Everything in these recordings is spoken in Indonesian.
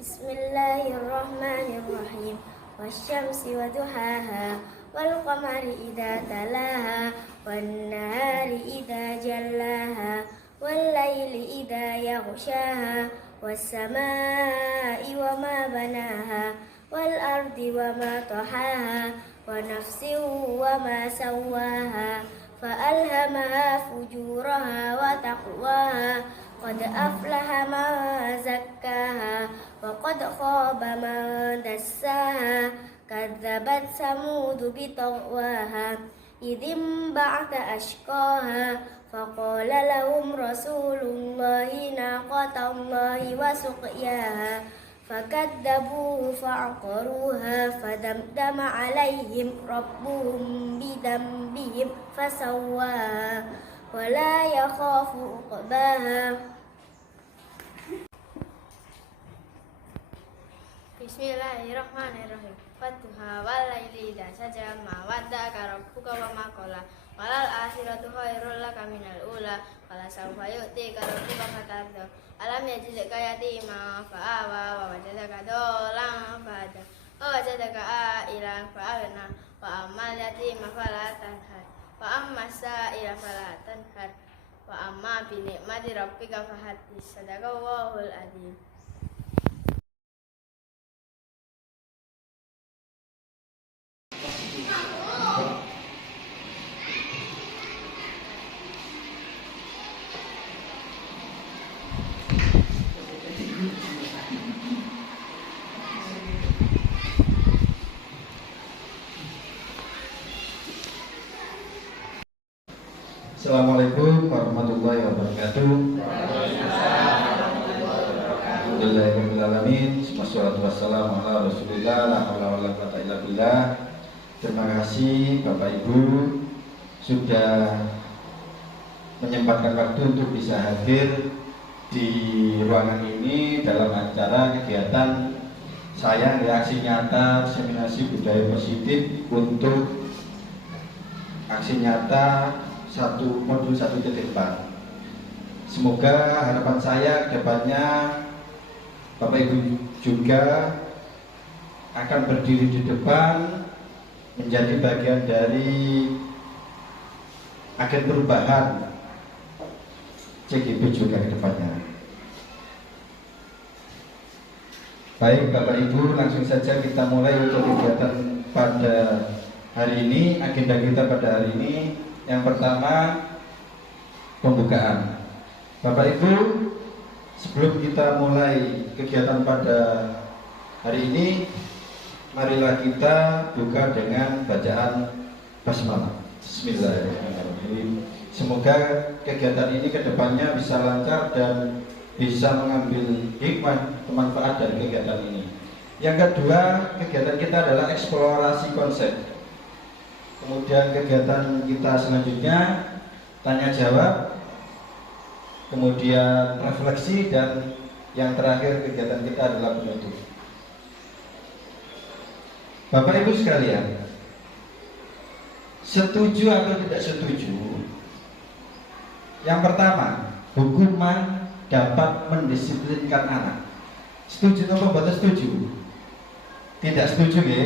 Bismillahirrahmanirrahim. Wasyamsi wa duhaha wal qamari idza talaha wan nahari idza jallaha wal laili idza yaghshaha was samaa'i wa ma banaha wal ardi wa ma tahaha wa nafsin wa ma sawwaha fa alhamaha fujuraha wa taqwaha qad aflaha man zakkaha wa qad khaba man dassaha kadzabat samud bi tagwaha idzim ba'atha ashqaha faqala lahum rasulullahi naqatallahi wa suqyaha fakadzabuhu fa'aqaruha fadamdama alaihim rabbuhum bidambihim fasawwaha wala yakhafu uqbaha. Bismillahirrahmanirrahim. Wadduha wal laili idza saja ma wadda'aka rabbuka wa ma qala walal akhiratu khairul laka minal ula wala sawfa yu'tika rabbuka fatarda alam yajidka yatima fa'awa wa wajadaka dhalan fahada wa wajadaka a'ilan fa'aghna wa ammal yatima fala tanhar wa amma sa'ila fala tanhar wa amma bi ni'mati rabbika fahaddits. Sadaqallahul adzim. Assalamualaikum warahmatullahi wabarakatuh. Alhamdulillahirrahmanirrahim. Wassalatu wassalamu ala rasulillah la haula wala quwwata illa billah. Terima kasih Bapak Ibu sudah menyempatkan waktu untuk bisa hadir di ruangan ini dalam acara kegiatan saya reaksi nyata diseminasi budaya positif untuk aksi nyata modul 1.4. Semoga harapan saya ke depannya Bapak Ibu juga akan berdiri di depan menjadi bagian dari agen perubahan CGP juga ke depannya. Baik Bapak Ibu, langsung saja kita mulai untuk kegiatan pada hari ini. Agenda kita pada hari ini yang pertama pembukaan. Bapak Ibu, sebelum kita mulai kegiatan pada hari ini, marilah kita buka dengan bacaan basmalah. Bismillahirrahmanirrahim. Semoga kegiatan ini kedepannya bisa lancar dan bisa mengambil hikmah manfaat dari kegiatan ini. Yang kedua, kegiatan kita adalah eksplorasi konsep. Kemudian kegiatan kita selanjutnya tanya jawab, kemudian refleksi, dan yang terakhir kegiatan kita adalah penutup. Bapak Ibu sekalian, setuju atau tidak setuju? Yang pertama, hukuman dapat mendisiplinkan anak. Setuju atau tidak setuju? Tidak setuju ya?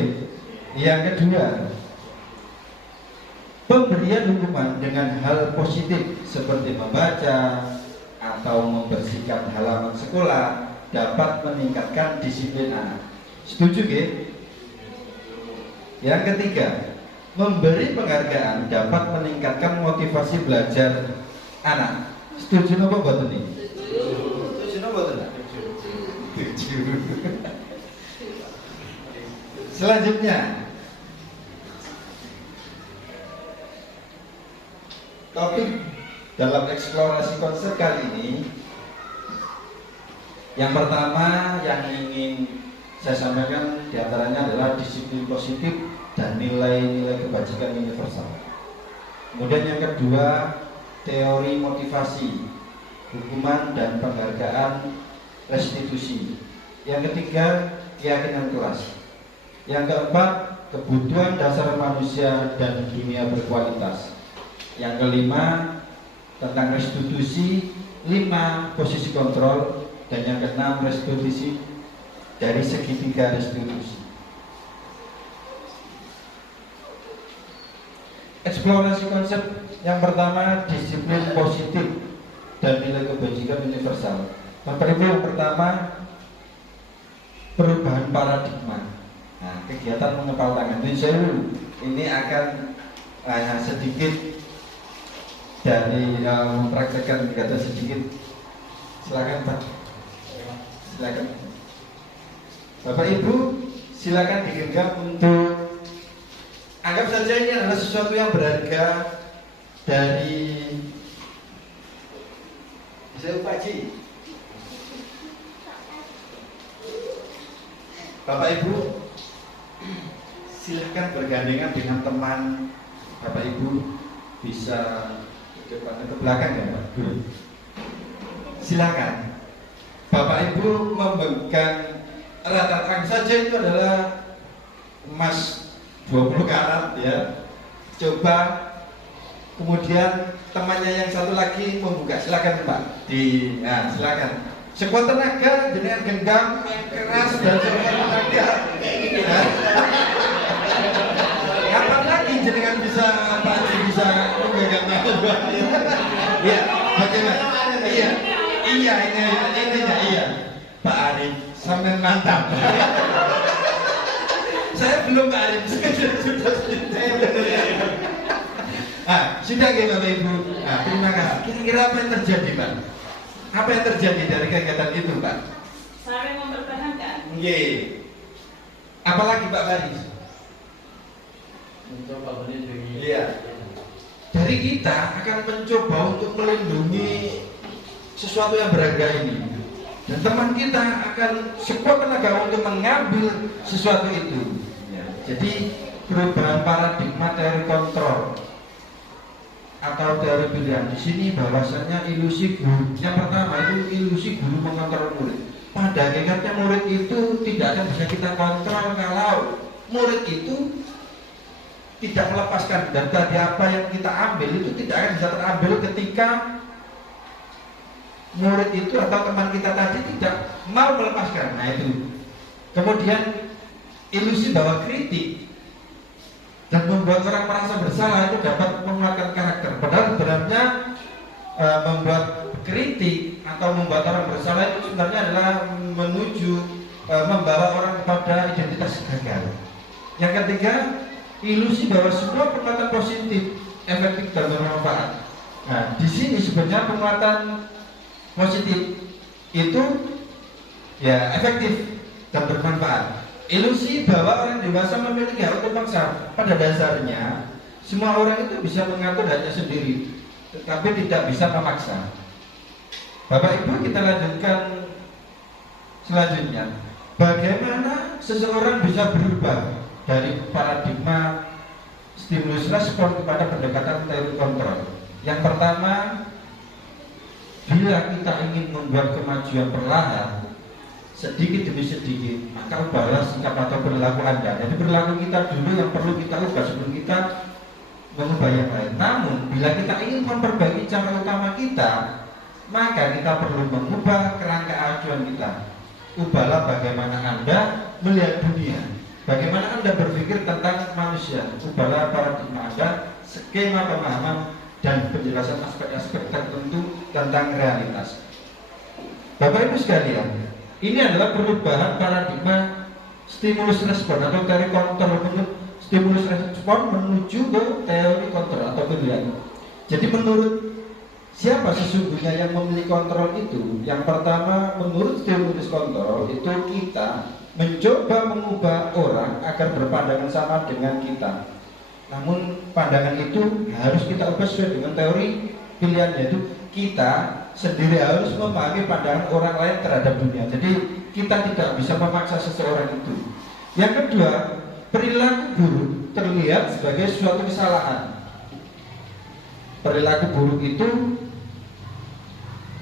Yang kedua, pemberian hukuman dengan hal positif seperti membaca atau membersihkan halaman sekolah dapat meningkatkan disiplin anak. Setuju ya? Yang ketiga, memberi penghargaan dapat meningkatkan motivasi belajar anak. Setuju apa buat ini? Setuju apa buat? Setuju. Selanjutnya, topik dalam eksplorasi konsep kali ini, yang pertama yang ingin saya sampaikan diantaranya adalah disiplin positif dan nilai-nilai kebajikan universal. Kemudian yang kedua, teori motivasi, hukuman dan penghargaan restitusi. Yang ketiga, keyakinan kelas. Yang keempat, kebutuhan dasar manusia dan dunia berkualitas. Yang kelima, tentang restitusi. 5, posisi kontrol. Dan yang keenam, restitusi dari segitiga restitusi. Eksplorasi konsep yang pertama, disiplin positif dan nilai kebajikan universal. Bapak Ibu, yang pertama, perubahan paradigma. Nah, kegiatan mengepal tangan ini akan sedikit dari mempraktekkan kegiatan sedikit. Silakan Pak. Silakan. Bapak Ibu, silakan digenggam untuk anggap saja ini adalah sesuatu yang berharga dari Pak Ji. Bapak Ibu, silahkan bergandengan dengan teman. Bapak Ibu bisa ke depan ke belakang ya Pak. Silakan. Bapak Ibu memegang rata-rata saja itu adalah emas 20 karat ya. Coba kemudian temannya yang satu lagi membuka. Silakan Pak. Silakan. Sekuat tenaga dengan genggam yang keras dan sekuat tenaga. Kapan lagi jenengan bisa memegang tangan? Iya, bagaimana? Iya, iya. Pak Arif, sampai mantap. Saya belum Pak Arif, sudah gitu Bapak Ibu. Terima kasih. Kira-kira apa yang terjadi Pak? Apa yang terjadi dari kegiatan itu Pak? Saling mempertahankan. Apalagi Pak Faris? Mencoba melindungi. Iya. Dari kita akan mencoba untuk melindungi sesuatu yang berharga ini. Dan teman kita akan sekuat tenaga untuk mengambil sesuatu itu. Jadi perubahan paradigma teori kontrol atau teori pilihan di sini bahwasanya ilusi guru. Yang pertama itu ilusi guru mengontrol murid. Pada hakikatnya murid itu tidak akan bisa kita kontrol kalau murid itu tidak melepaskan data di apa yang kita ambil itu tidak akan bisa terambil ketika murid itu atau teman kita tadi tidak mau melepaskan. Nah itu. Kemudian ilusi bahwa kritik dan membuat orang merasa bersalah itu dapat menguatkan karakter. Padahal sebenarnya membuat kritik atau membuat orang bersalah itu sebenarnya adalah membawa orang kepada identitas gagal. Yang ketiga, ilusi bahwa semua penguatan positif efektif dan bermanfaat. Nah, di sini sebenarnya penguatan positif itu ya efektif dan bermanfaat. Ilusi bahwa orang dewasa memiliki hak untuk paksa. Pada dasarnya semua orang itu bisa mengatur haknya sendiri, tetapi tidak bisa memaksa. Bapak Ibu, kita lanjutkan selanjutnya. Bagaimana seseorang bisa berubah dari paradigma stimulus respon kepada pendekatan teori kontrol? Yang pertama, bila kita ingin membuat kemajuan perlahan, sedikit demi sedikit, maka ubahlah sikap atau perilaku Anda. Jadi perilaku kita dulu yang perlu kita ubah sebelum kita mengubah yang lain. Namun, bila kita ingin memperbaiki cara utama kita, maka kita perlu mengubah kerangka acuan kita. Ubahlah bagaimana Anda melihat dunia, bagaimana Anda berpikir tentang manusia. Ubahlah paradigma Anda, skema pemahaman dan penjelasan aspek-aspek tertentu tentang realitas. Bapak Ibu sekalian, ini adalah perubahan paradigma stimulus respon atau teori kontrol stimulus respon menuju ke teori kontrol atau pilihan. Jadi menurut siapa sesungguhnya yang memiliki kontrol itu? Yang pertama, menurut stimulus kontrol itu kita mencoba mengubah orang agar berpandangan sama dengan kita. Namun pandangan itu harus kita ubah sesuai dengan teori pilihan, yaitu kita sendiri harus memahami pandangan orang lain terhadap dunia. Jadi kita tidak bisa memaksa seseorang itu. Yang kedua, perilaku buruk terlihat sebagai suatu kesalahan. Perilaku buruk itu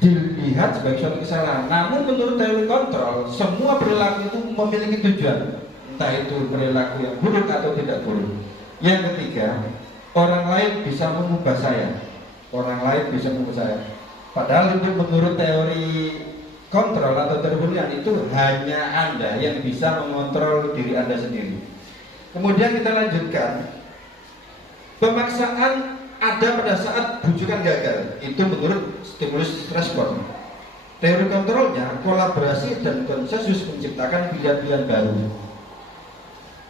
dilihat sebagai suatu kesalahan. Namun menurut teori kontrol, semua perilaku itu memiliki tujuan, entah itu perilaku yang buruk atau tidak buruk. Yang ketiga, orang lain bisa mengubah saya. Orang lain bisa mengubah saya. Padahal itu menurut teori kontrol atau terhulian itu hanya Anda yang bisa mengontrol diri Anda sendiri. Kemudian kita lanjutkan. Pemaksaan ada pada saat bujukan gagal. Itu menurut stimulus respon. Teori kontrolnya, kolaborasi dan konsensus menciptakan pilihan-pilihan baru.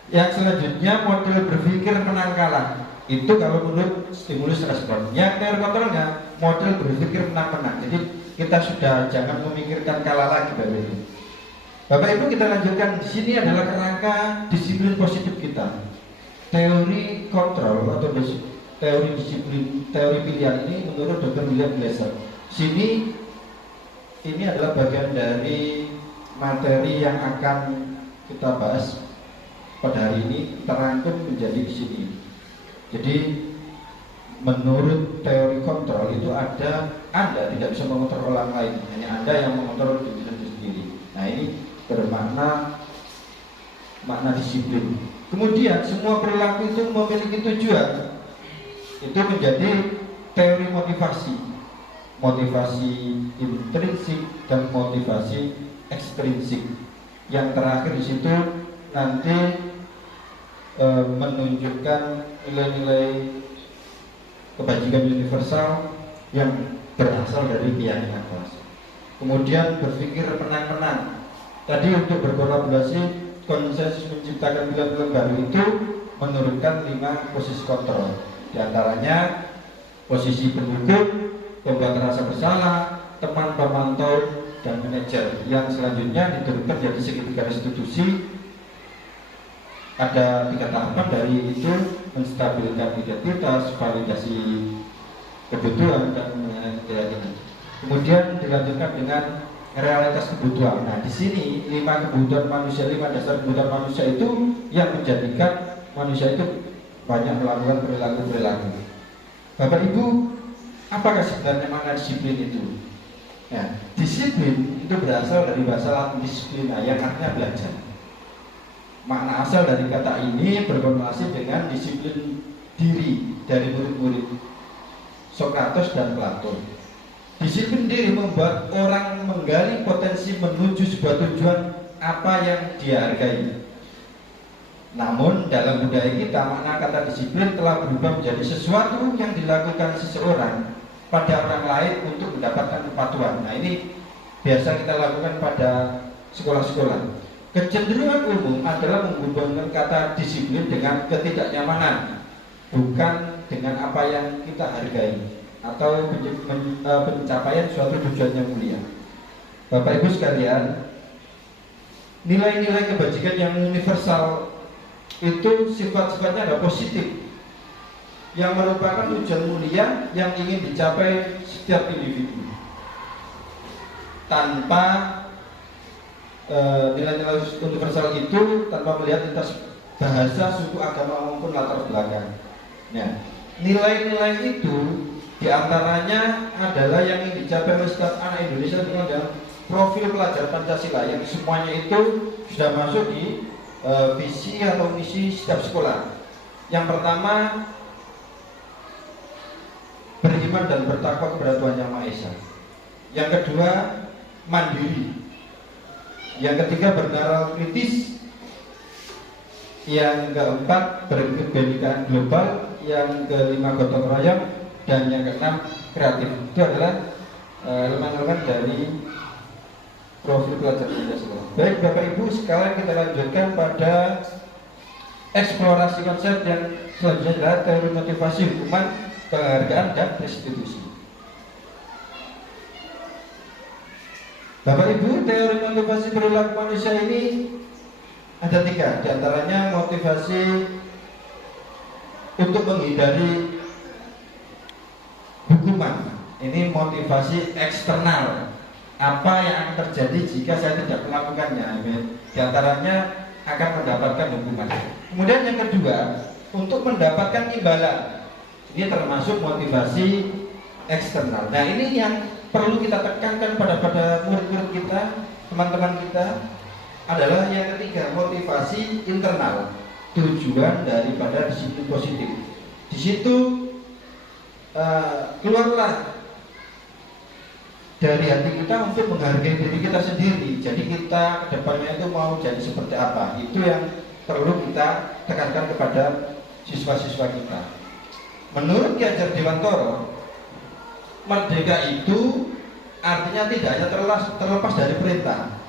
Yang selanjutnya model berpikir menang kalah. Itu kalau menurut stimulus respon. Yang teori kontrolnya model berpikir menang-menang. Jadi kita sudah jangan memikirkan kalah lagi Bapak Ibu. Bapak Ibu, kita lanjutkan. Di sini adalah kerangka disiplin positif kita. Teori kontrol atau teori disiplin, teori pilihan ini menurut Dr. William Glasser. Sini ini adalah bagian dari materi yang akan kita bahas pada hari ini, terangkum menjadi di sini. Jadi menurut teori kontrol itu ada Anda tidak bisa mengontrol orang lain, hanya Anda yang mengontrol diri sendiri. Nah, ini bermakna makna disiplin. Kemudian semua perilaku itu memiliki tujuan. Itu menjadi teori motivasi. Motivasi intrinsik dan motivasi ekstrinsik. Yang terakhir di situ nanti menunjukkan nilai-nilai kebajikan universal yang berasal dari keyakinan kelas. Kemudian berpikir menang-menang. Tadi untuk berkolaborasi, konsensus menciptakan pilihan-pilihan baru itu menurunkan 5 posisi kontrol. Di antaranya posisi pendukung, pembuat rasa bersalah, teman pemantau, dan manajer. Yang selanjutnya diturunkan jadi segitiga restitusi. Ada 3 tahapan dari itu: menstabilkan identitas, validasi kebutuhan, dan keyakinan. Kemudian dilanjutkan dengan realitas kebutuhan. Nah, di sini 5 kebutuhan manusia, 5 dasar kebutuhan manusia itu yang menjadikan manusia itu banyak melakukan perilaku-perilaku. Bapak Ibu, apakah sebenarnya makna disiplin itu? Ya, disiplin itu berasal dari bahasa Latin disiplina yang artinya belajar. Makna asal dari kata ini berkorelasi dengan disiplin diri dari murid-murid Sokrates dan Plato. Disiplin diri membuat orang menggali potensi menuju sebuah tujuan apa yang dia hargai. Namun dalam budaya kita, makna kata disiplin telah berubah menjadi sesuatu yang dilakukan seseorang pada orang lain untuk mendapatkan kepatuhan. Nah, ini biasa kita lakukan pada sekolah-sekolah. Kecenderungan umum adalah menghubungkan kata disiplin dengan ketidaknyamanan, bukan dengan apa yang kita hargai atau pencapaian suatu tujuan yang mulia. Bapak Ibu sekalian, nilai-nilai kebajikan yang universal itu sifat-sifatnya adalah positif, yang merupakan tujuan mulia yang ingin dicapai setiap individu. Tanpa nilai-nilai universal itu, tanpa melihat lintas bahasa, suku, agama maupun latar belakang. Nah, nilai-nilai itu diantaranya adalah yang ingin dicapai oleh setiap anak Indonesia dengan profil pelajar Pancasila yang semuanya itu sudah masuk di visi atau misi setiap sekolah. Yang pertama, beriman dan bertakwa kepada Tuhan Yang Maha Esa. Yang kedua, mandiri. Yang ketiga, bernalar kritis. Yang keempat, berkebinekaan global. Yang kelima, gotong royong. Dan yang keenam, kreatif. Itu adalah elemen-elemen dari profil pelajar Pancasila. Baik Bapak Ibu, sekarang kita lanjutkan pada eksplorasi konsep yang selanjutnya adalah teori motivasi hukuman, penghargaan, dan restitusi. Bapak Ibu, teori motivasi perilaku manusia ini ada 3. Di antaranya motivasi untuk menghindari hukuman. Ini motivasi eksternal. Apa yang akan terjadi jika saya tidak melakukannya? Di antaranya akan mendapatkan hukuman. Kemudian yang kedua, untuk mendapatkan imbalan. Ini termasuk motivasi eksternal. Nah, ini yang perlu kita tekankan pada murid-murid kita, teman-teman kita, adalah yang ketiga, motivasi internal. Tujuan daripada disiplin positif. Di situ keluarlah dari hati kita untuk menghargai diri kita sendiri. Jadi kita kedepannya itu mau jadi seperti apa, itu yang perlu kita tekankan kepada siswa-siswa kita. Menurut Ki Hajar Dewantara, merdeka itu artinya tidak hanya terlepas dari perintah.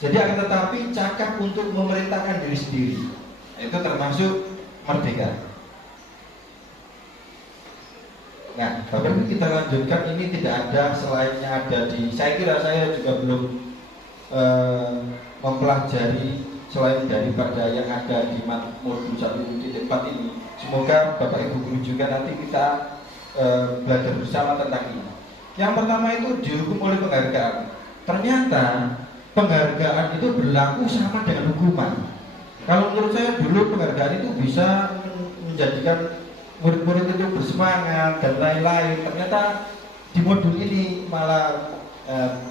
Jadi akan tetapi cakap untuk memerintahkan diri sendiri, itu termasuk merdeka. Nah, Bapak Ibu kita lanjutkan, ini tidak ada selainnya ada di. Saya kira saya juga belum mempelajari selain daripada yang ada di modul 1.4 ini. Semoga Bapak Ibu guru juga nanti kita belajar bersama tentang ini. Yang pertama itu dihukum oleh penghargaan. Ternyata penghargaan itu berlaku sama dengan hukuman. Kalau menurut saya dulu penghargaan itu bisa menjadikan murid-murid itu bersemangat dan lain-lain. Ternyata di modul ini malah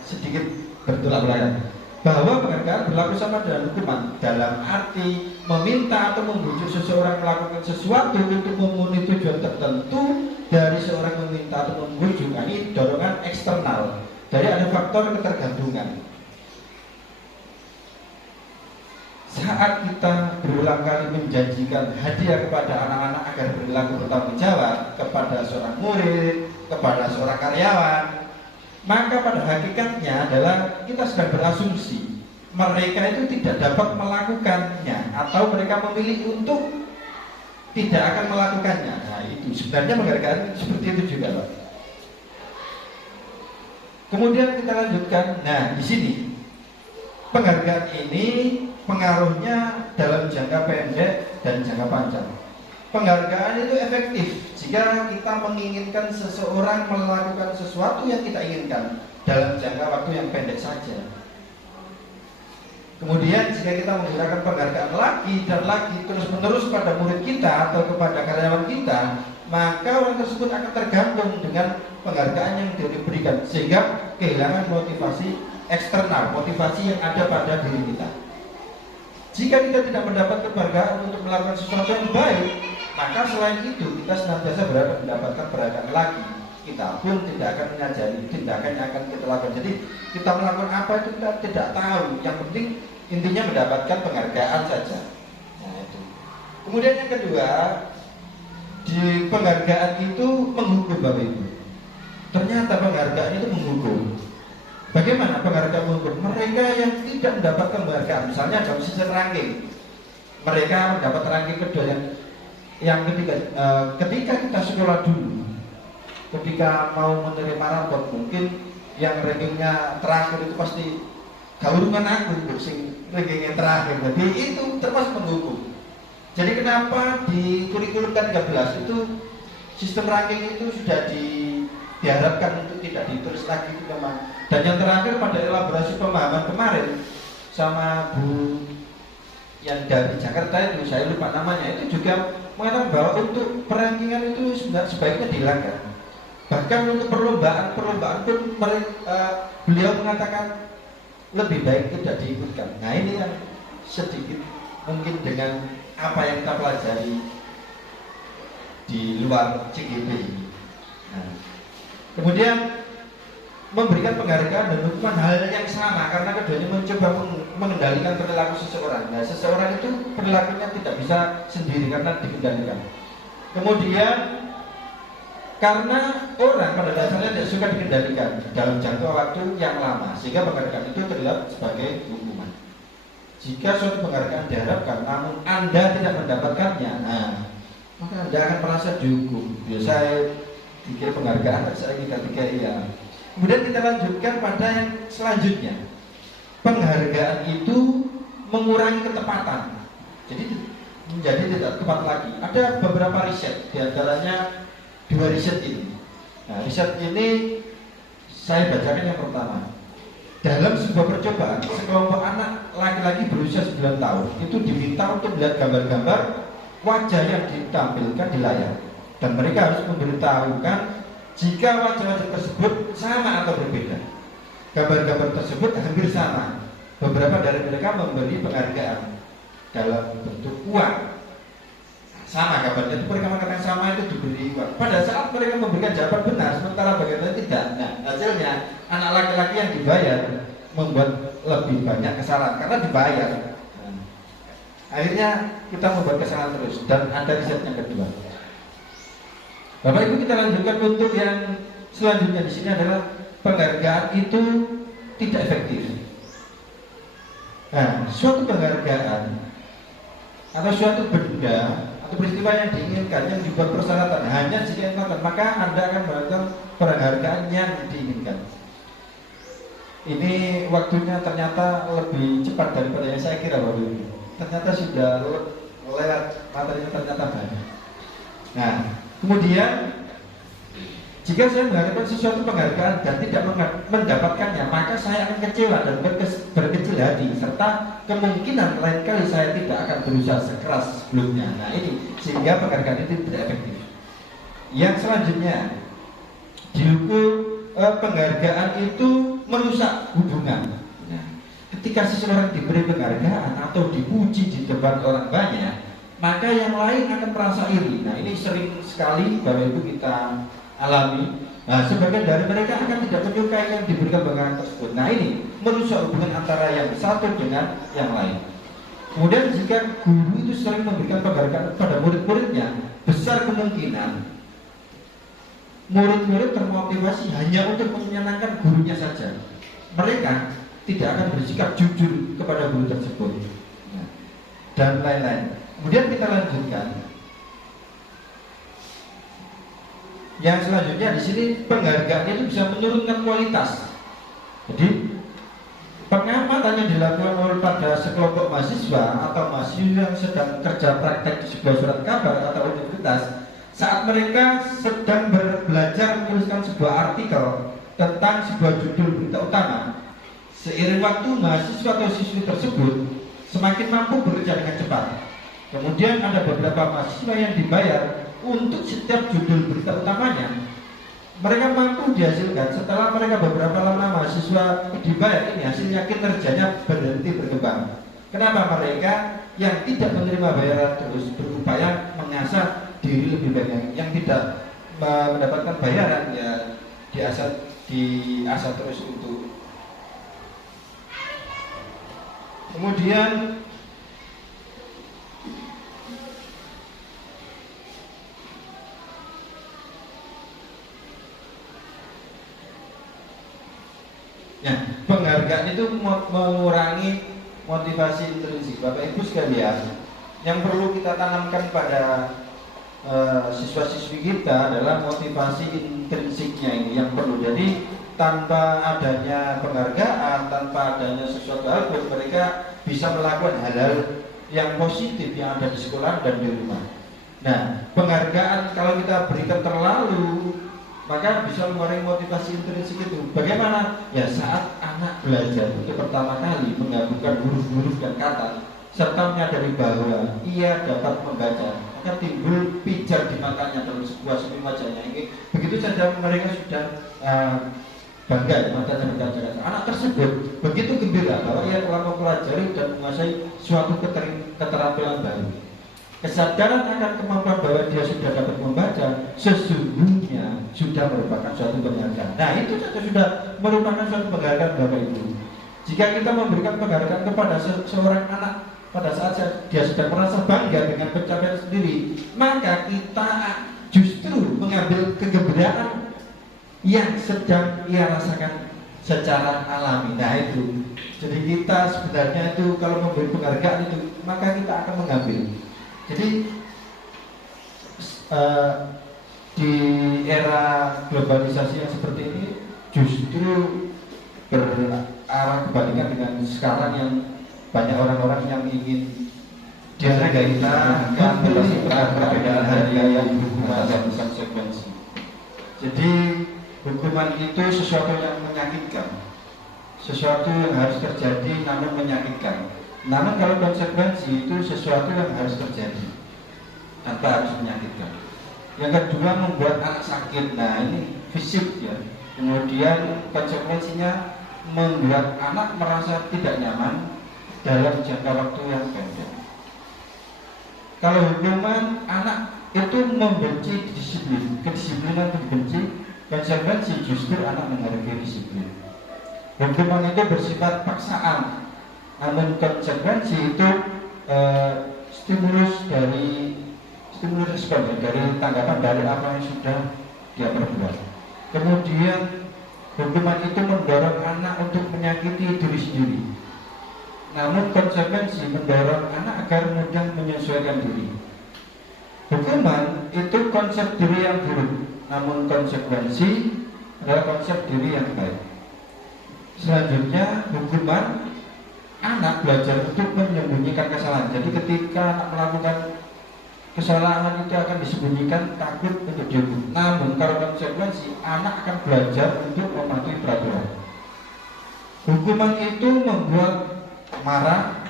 sedikit bertolak belakang. Bahwa penghargaan berlaku sama dengan hukuman, dalam arti meminta atau membujuk seseorang melakukan sesuatu untuk memenuhi tujuan tertentu dari seorang meminta atau membujuk. Ini dorongan eksternal. Jadi ada faktor ketergantungan. Saat kita berulang kali menjanjikan hadiah kepada anak-anak agar berlaku bertanggung jawab, kepada seorang murid, kepada seorang karyawan, maka pada hakikatnya adalah kita sedang berasumsi mereka itu tidak dapat melakukannya, atau mereka memilih untuk tidak akan melakukannya. Nah, itu sebenarnya penghargaan seperti itu juga, Pak. Kemudian kita lanjutkan. Nah, di sini penghargaan ini pengaruhnya dalam jangka pendek dan jangka panjang. Penghargaan itu efektif jika kita menginginkan seseorang melakukan sesuatu yang kita inginkan dalam jangka waktu yang pendek saja. Kemudian jika kita menggunakan penghargaan lagi dan lagi terus-menerus pada murid kita atau kepada karyawan kita, maka orang tersebut akan tergantung dengan penghargaan yang diberikan, sehingga kehilangan motivasi eksternal, motivasi yang ada pada diri kita. Jika kita tidak mendapat penghargaan untuk melakukan sesuatu yang baik, maka selain itu kita senantiasa berharap mendapatkan penghargaan lagi. Kita pun tidak akan mengajari tindakan yang akan kita lakukan. Jadi kita melakukan apa itu kita tidak tahu. Yang penting intinya mendapatkan penghargaan saja. Nah, itu. Kemudian yang kedua, di penghargaan itu menghukum, Bapak Ibu. Ternyata penghargaan itu menghukum. Bagaimana penghargaan menghukum? Mereka yang tidak mendapatkan penghargaan, misalnya dalam sistem ranking, mereka mendapat ranking kedua yang ketika kita sekolah dulu, ketika mau menerima rapot, mungkin yang rankingnya terakhir itu pasti gauruman aku, sing rankingnya terakhir. Jadi itu termasuk menghukum. Jadi kenapa di kurikulum K13 itu sistem ranking itu sudah diharapkan untuk tidak ditulis lagi itu memang. Dan yang terakhir pada elaborasi pemahaman kemarin sama Bu yang dari Jakarta itu, saya lupa namanya, itu juga mengatakan bahwa untuk perankingan itu sebaiknya dihilangkan. Bahkan untuk perlombaan pun beliau mengatakan lebih baik tidak diikutkan. Nah, ini yang sedikit mungkin dengan apa yang kita pelajari di luar CGP. Nah, kemudian memberikan penghargaan dan hukuman hal yang sama, karena keduanya mencoba mengendalikan perilaku seseorang. Nah, seseorang itu perilakunya tidak bisa sendiri karena dikendalikan. Kemudian karena orang pada dasarnya tidak suka dikendalikan dalam jangka waktu yang lama, sehingga penghargaan itu terlihat sebagai hukuman. Jika suatu penghargaan diharapkan namun Anda tidak mendapatkannya, nah, maka Anda akan merasa dihukum. Biasa dikira penghargaan, saya kira iya. Kemudian kita lanjutkan pada yang selanjutnya. Penghargaan itu mengurangi ketepatan, jadi menjadi tidak tepat lagi. Ada beberapa riset, diantaranya 2 riset ini. Nah, riset ini saya bacakan yang pertama. Dalam sebuah percobaan, sekelompok anak laki-laki berusia 9 tahun itu diminta untuk melihat gambar-gambar wajah yang ditampilkan di layar, dan mereka harus memberitahukan jika wajah-wajah tersebut sama atau berbeda. Gambar-gambar tersebut hampir sama. Beberapa dari mereka memberi penghargaan dalam bentuk uang. sama kabarnya, mereka mengatakan sama itu diberi uang. Pada saat mereka memberikan jawaban benar, sementara bagian tidak. Nah, hasilnya anak laki-laki yang dibayar membuat lebih banyak kesalahan karena dibayar. Nah, akhirnya kita membuat kesalahan terus dan ada riset yang kedua. Bapak Ibu, kita lanjutkan untuk yang selanjutnya di sini adalah penghargaan itu tidak efektif. Nah, suatu penghargaan atau suatu benda atau peristiwa yang diinginkan yang dibuat persyaratan hanya jika diinginkan, maka Anda akan mendapatkan penghargaan yang diinginkan. Ini waktunya ternyata lebih cepat daripada yang saya kira, Bapak Ibu. Ternyata sudah lewat materinya, ternyata banyak. Nah, kemudian jika saya mengharapkan sesuatu penghargaan dan tidak mendapatkannya, maka saya akan kecewa dan berkecil hati, serta kemungkinan lain kali saya tidak akan berusaha sekeras sebelumnya. Nah ini, sehingga penghargaan itu tidak efektif. Yang selanjutnya, dihukum penghargaan itu merusak hubungan. Nah, ketika seseorang diberi penghargaan atau dipuji di depan orang banyak, maka yang lain akan merasa iri. Nah ini sering sekali Bapak Ibu kita alami. Nah, sebagian dari mereka akan tidak menyukai yang diberikan penghargaan tersebut. Nah ini merusak hubungan antara yang satu dengan yang lain. Kemudian jika guru itu sering memberikan penghargaan pada murid-muridnya, besar kemungkinan murid-murid termotivasi hanya untuk menyenangkan gurunya saja. Mereka tidak akan bersikap jujur kepada guru tersebut. Nah, dan lain-lain. Kemudian kita lanjutkan. Yang selanjutnya di sini penghargaan itu bisa menurunkan kualitas. Jadi pengamatan yang dilakukan oleh pada sekelompok mahasiswa atau mahasiswa yang sedang kerja praktek di sebuah surat kabar atau universitas, saat mereka sedang belajar menuliskan sebuah artikel tentang sebuah judul berita utama, seiring waktu mahasiswa atau siswi tersebut semakin mampu bekerja dengan cepat. Kemudian ada beberapa mahasiswa yang dibayar untuk setiap judul berita utamanya. Mereka mampu dihasilkan setelah mereka beberapa lama mahasiswa dibayar ini, hasilnya kinerjanya berhenti berkembang. Kenapa? Mereka yang tidak menerima bayaran terus berupaya mengasah diri lebih banyak. Yang tidak mendapatkan bayaran ya diasah terus untuk. Kemudian ya, penghargaan itu mengurangi motivasi intrinsik. Bapak Ibu sekalian, yang perlu kita tanamkan pada siswa-siswi kita adalah motivasi intrinsiknya ini yang perlu. Jadi tanpa adanya penghargaan, tanpa adanya sesuatu hal, mereka bisa melakukan hal-hal yang positif yang ada di sekolah dan di rumah. Nah, penghargaan kalau kita berikan terlalu, maka bisa mengurangi motivasi intrinsik itu. Bagaimana? Ya saat anak belajar untuk pertama kali menggabungkan huruf-huruf dan kata, serta menyadari bahwa ia dapat membaca, maka timbul pijar di matanya dalam sebuah seni wajahnya ini. Begitu saja mereka sudah bangga, matanya berkaca. Anak tersebut begitu gembira bahwa ia telah mempelajari dan menguasai suatu keterampilan baru. Kesadaran akan kemampuan bahwa dia sudah dapat membaca sesungguhnya sudah merupakan suatu penghargaan. Nah itu sudah merupakan suatu penghargaan Bapak Ibu. Jika kita memberikan penghargaan kepada seorang anak pada saat dia sudah merasa bangga dengan pencapaian sendiri, maka kita justru mengambil kegembiraan yang sedang ia rasakan secara alami. Nah itu, jadi kita sebenarnya itu kalau memberi penghargaan itu, maka kita akan mengambil. Jadi di era globalisasi yang seperti ini justru berarah kebalikan dengan sekarang yang banyak orang-orang yang ingin dihargai kita ambil perbedaan harga yang hukuman dan konsekuensi. Jadi hukuman itu sesuatu yang menyakitkan, sesuatu yang harus terjadi namun menyakitkan. Namun kalau konsekuensi itu sesuatu yang harus terjadi tanpa harus menyakitkan. Yang kedua, membuat anak sakit. Nah ini fisik ya. Kemudian konsekuensinya membuat anak merasa tidak nyaman dalam jangka waktu yang pendek. Kalau hukuman anak itu membenci disiplin, kedisiplinan itu dibenci, konsekuensi justru anak menghargai disiplin. Hukuman itu bersifat paksaan, namun konsekuensi itu stimulus respon dari tanggapan dari apa yang sudah dia perbuat. Kemudian hukuman itu mendorong anak untuk menyakiti diri sendiri, namun konsekuensi mendorong anak agar mudah menyesuaikan diri. Hukuman itu konsep diri yang buruk, namun konsekuensi adalah konsep diri yang baik. Selanjutnya, hukuman anak belajar untuk menyembunyikan kesalahan. Jadi ketika anak melakukan kesalahan itu akan disembunyikan, takut untuk dihukum. Namun kalau konsekuensi, anak akan belajar untuk mematuhi peraturan. Hukuman itu membuat marah,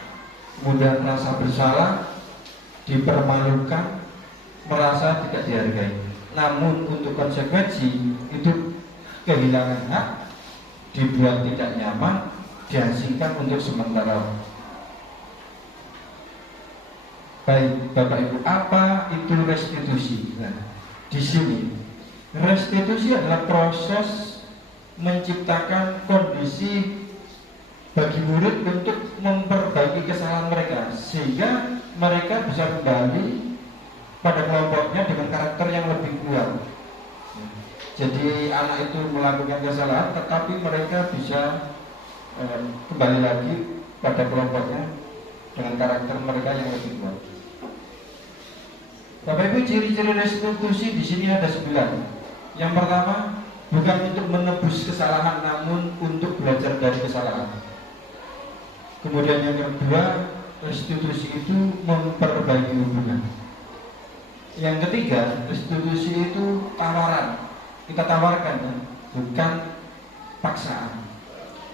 kemudian merasa bersalah, dipermalukan, merasa tidak dihargai. Namun untuk konsekuensi itu kehilangan hak, dibuat tidak nyaman, diasingkan untuk sementara. Baik, Bapak Ibu, apa itu restitusi? Nah, di sini restitusi adalah proses menciptakan kondisi bagi murid untuk memperbaiki kesalahan mereka sehingga mereka bisa kembali pada kelompoknya dengan karakter yang lebih kuat. Jadi anak itu melakukan kesalahan tetapi mereka bisa kembali lagi pada kelompoknya dengan karakter mereka yang lebih kuat. Bapak Ibu, ciri-ciri restitusi di sini ada 9. Yang pertama, bukan untuk menebus kesalahan namun untuk belajar dari kesalahan. Kemudian yang kedua, restitusi itu memperbaiki hubungan. Yang ketiga, restitusi itu tawaran. Kita tawarkan ya, bukan paksaan.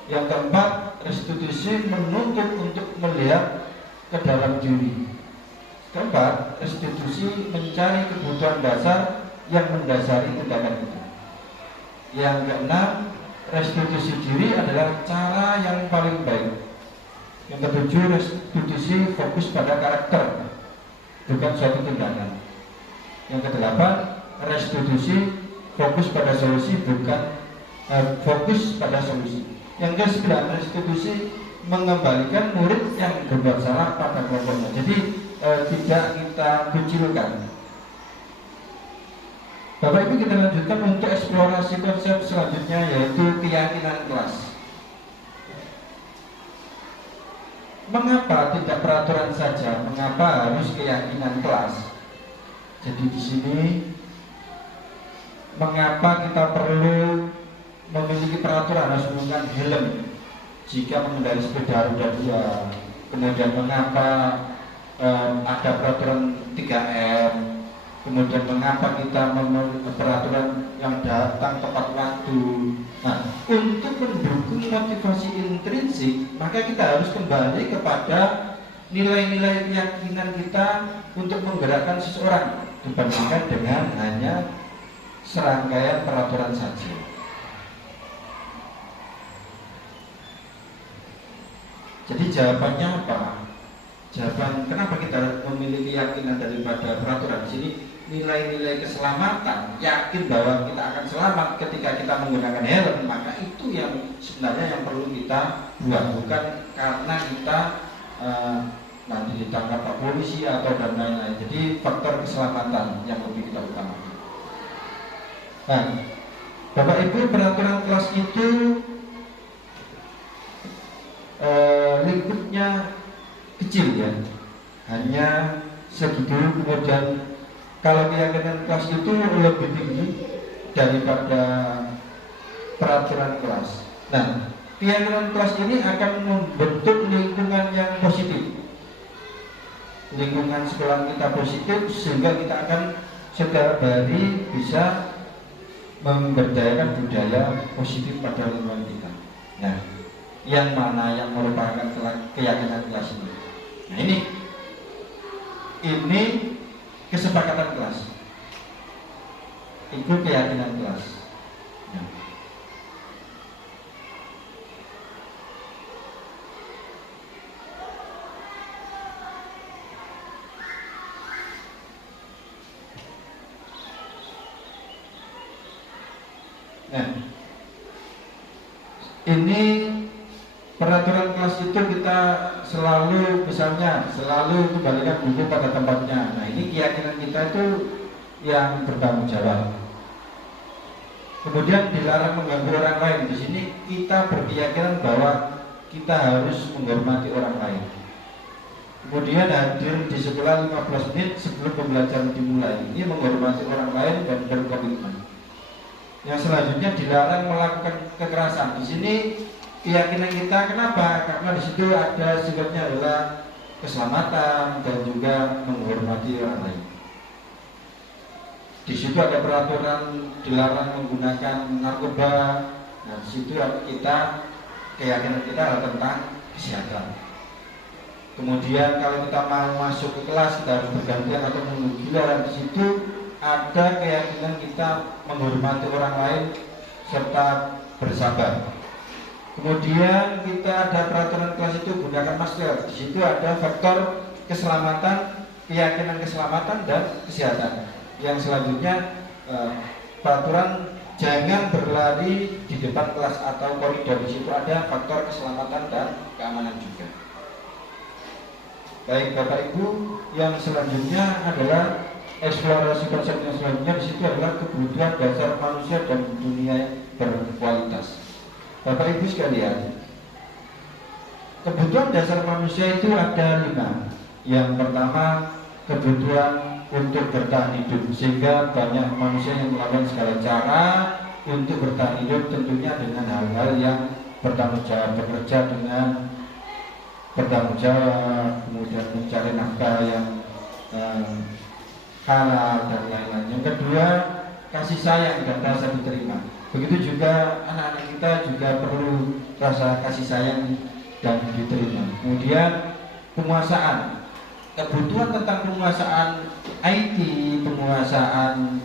Yang keempat, restitusi menuntut untuk melihat ke dalam diri. Keempat, restitusi mencari kebutuhan dasar yang mendasari tindakan itu. Yang keenam, restitusi diri adalah cara yang paling baik. Yang ketujuh, restitusi fokus pada karakter, bukan suatu tindakan. Yang kedelapan, restitusi fokus pada solusi, bukan fokus pada solusi. Yang kesembilan, restitusi mengembalikan murid yang berbuat salah pada kelompoknya. Jadi tidak kita kucilkan. Bapak Ibu, kita lanjutkan untuk eksplorasi konsep selanjutnya, yaitu keyakinan kelas. Mengapa tidak peraturan saja? Mengapa harus keyakinan kelas? Jadi di sini mengapa kita perlu memiliki peraturan harus menggunakan helm jika mengendarai sepeda roda 2? Kemudian mengapa ada peraturan 3M? Kemudian mengapa kita memiliki peraturan yang datang tepat waktu? Nah, untuk mendukung motivasi intrinsik, maka kita harus kembali kepada nilai-nilai keyakinan kita untuk menggerakkan seseorang dibandingkan dengan hanya serangkaian peraturan saja. Jadi jawabannya apa? Jawaban kenapa kita memiliki keyakinan daripada peraturan di sini, nilai-nilai keselamatan, yakin bahwa kita akan selamat ketika kita menggunakan helm, maka itu yang sebenarnya yang perlu kita buat, bukan karena kita nanti ditangkap Pak polisi atau dan lain-lain. Jadi faktor keselamatan yang lebih kita utamakan. Nah, Bapak Ibu, peraturan kelas itu lingkupnya kecil ya, hanya segitu. Kemudian kalau keyakinan kelas itu lebih tinggi daripada peraturan kelas. Nah, keyakinan kelas ini akan membentuk lingkungan yang positif, lingkungan sekolah kita positif, sehingga kita akan setiap hari bisa memberdayakan budaya positif pada lingkungan kita. Nah, yang mana yang merupakan keyakinan kelas ini? Nah, ini kesepakatan kelas, itu keyakinan kelas. Nah, Nah, ini peraturan kelas itu kita selalu kembalikan buku pada tempatnya. Nah, ini keyakinan kita itu yang bertanggung jawab. Kemudian dilarang mengganggu orang lain. Di sini kita berkeyakinan bahwa kita harus menghormati orang lain. Kemudian hadir di sekolah 15 menit sebelum pembelajaran dimulai. Ini menghormati orang lain dan berkomitmen. Yang selanjutnya dilarang melakukan kekerasan. Di sini keyakinan kita kenapa? Karena di situ ada sifatnya adalah keselamatan dan juga menghormati orang lain. Di situ ada peraturan dilarang menggunakan narkoba. Nah, di situ kita keyakinan kita adalah tentang kesehatan. Kemudian kalau kita mau masuk ke kelas kita harus bergantian atau menunggu giliran. Di situ ada keyakinan kita menghormati orang lain serta bersabar. Kemudian kita ada peraturan kelas itu gunakan masker. Di situ ada faktor keselamatan, keyakinan keselamatan dan kesehatan. Yang selanjutnya peraturan jangan berlari di depan kelas atau koridor. Di situ ada faktor keselamatan dan keamanan juga. Baik Bapak Ibu, yang selanjutnya adalah eksplorasi konsep yang selanjutnya. Di situ adalah kebutuhan dasar manusia dan dunia berkualitas. Bapak Ibu sekalian, kebutuhan dasar manusia itu ada 5. Yang pertama, kebutuhan untuk bertahan hidup, sehingga banyak manusia yang melakukan segala cara untuk bertahan hidup, tentunya dengan hal-hal yang bertanggung jawab, bekerja dengan bertanggung jawab, kemudian mencari nafkah yang halal dan lain-lain. Yang kedua, kasih sayang dan rasa diterima. Begitu juga anak-anak kita juga perlu rasa kasih sayang dan diterima. Kemudian penguasaan, kebutuhan tentang penguasaan IT, penguasaan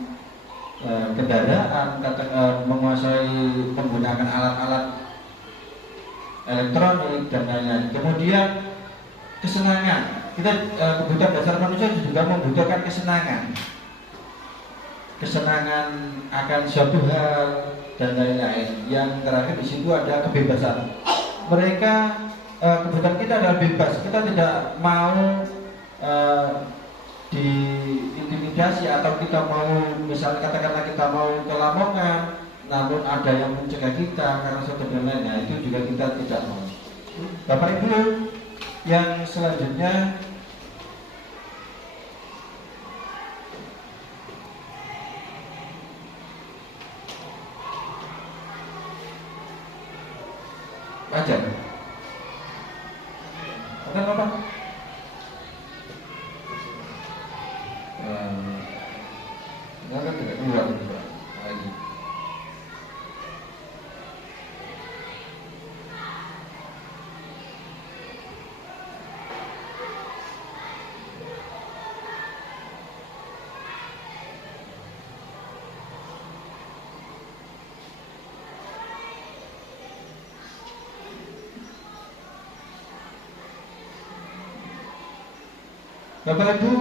kendaraan, menguasai menggunakan alat-alat elektronik dan lain-lain. Kemudian kesenangan, kita kebutuhan dasar manusia juga membutuhkan kesenangan akan suatu hal dan lain-lain. Yang terakhir di situ ada kebebasan. Mereka kebutuhan kita adalah bebas. Kita tidak mau diintimidasi atau kita mau, misalnya katakanlah kita mau ke Lamongan, namun ada yang mencegah kita karena satu dan lain. Nah, itu juga kita tidak mau. Bapak Ibu, yang selanjutnya wajar. Apa? Enggak tidak keluar lagi. Bapak Ibu,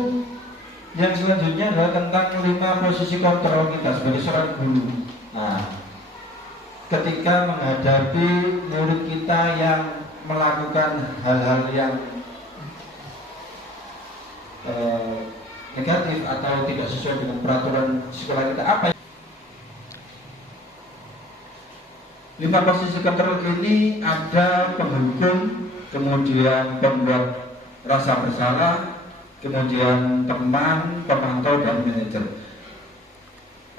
yang selanjutnya adalah tentang 5 posisi kontrol kita sebagai seorang guru. Nah, ketika menghadapi murid kita yang melakukan hal-hal yang negatif atau tidak sesuai dengan peraturan sekolah kita, apa? 5 posisi kontrol ini ada penghukum, kemudian pembuat rasa bersalah, kemudian teman, pemantau, dan manajer.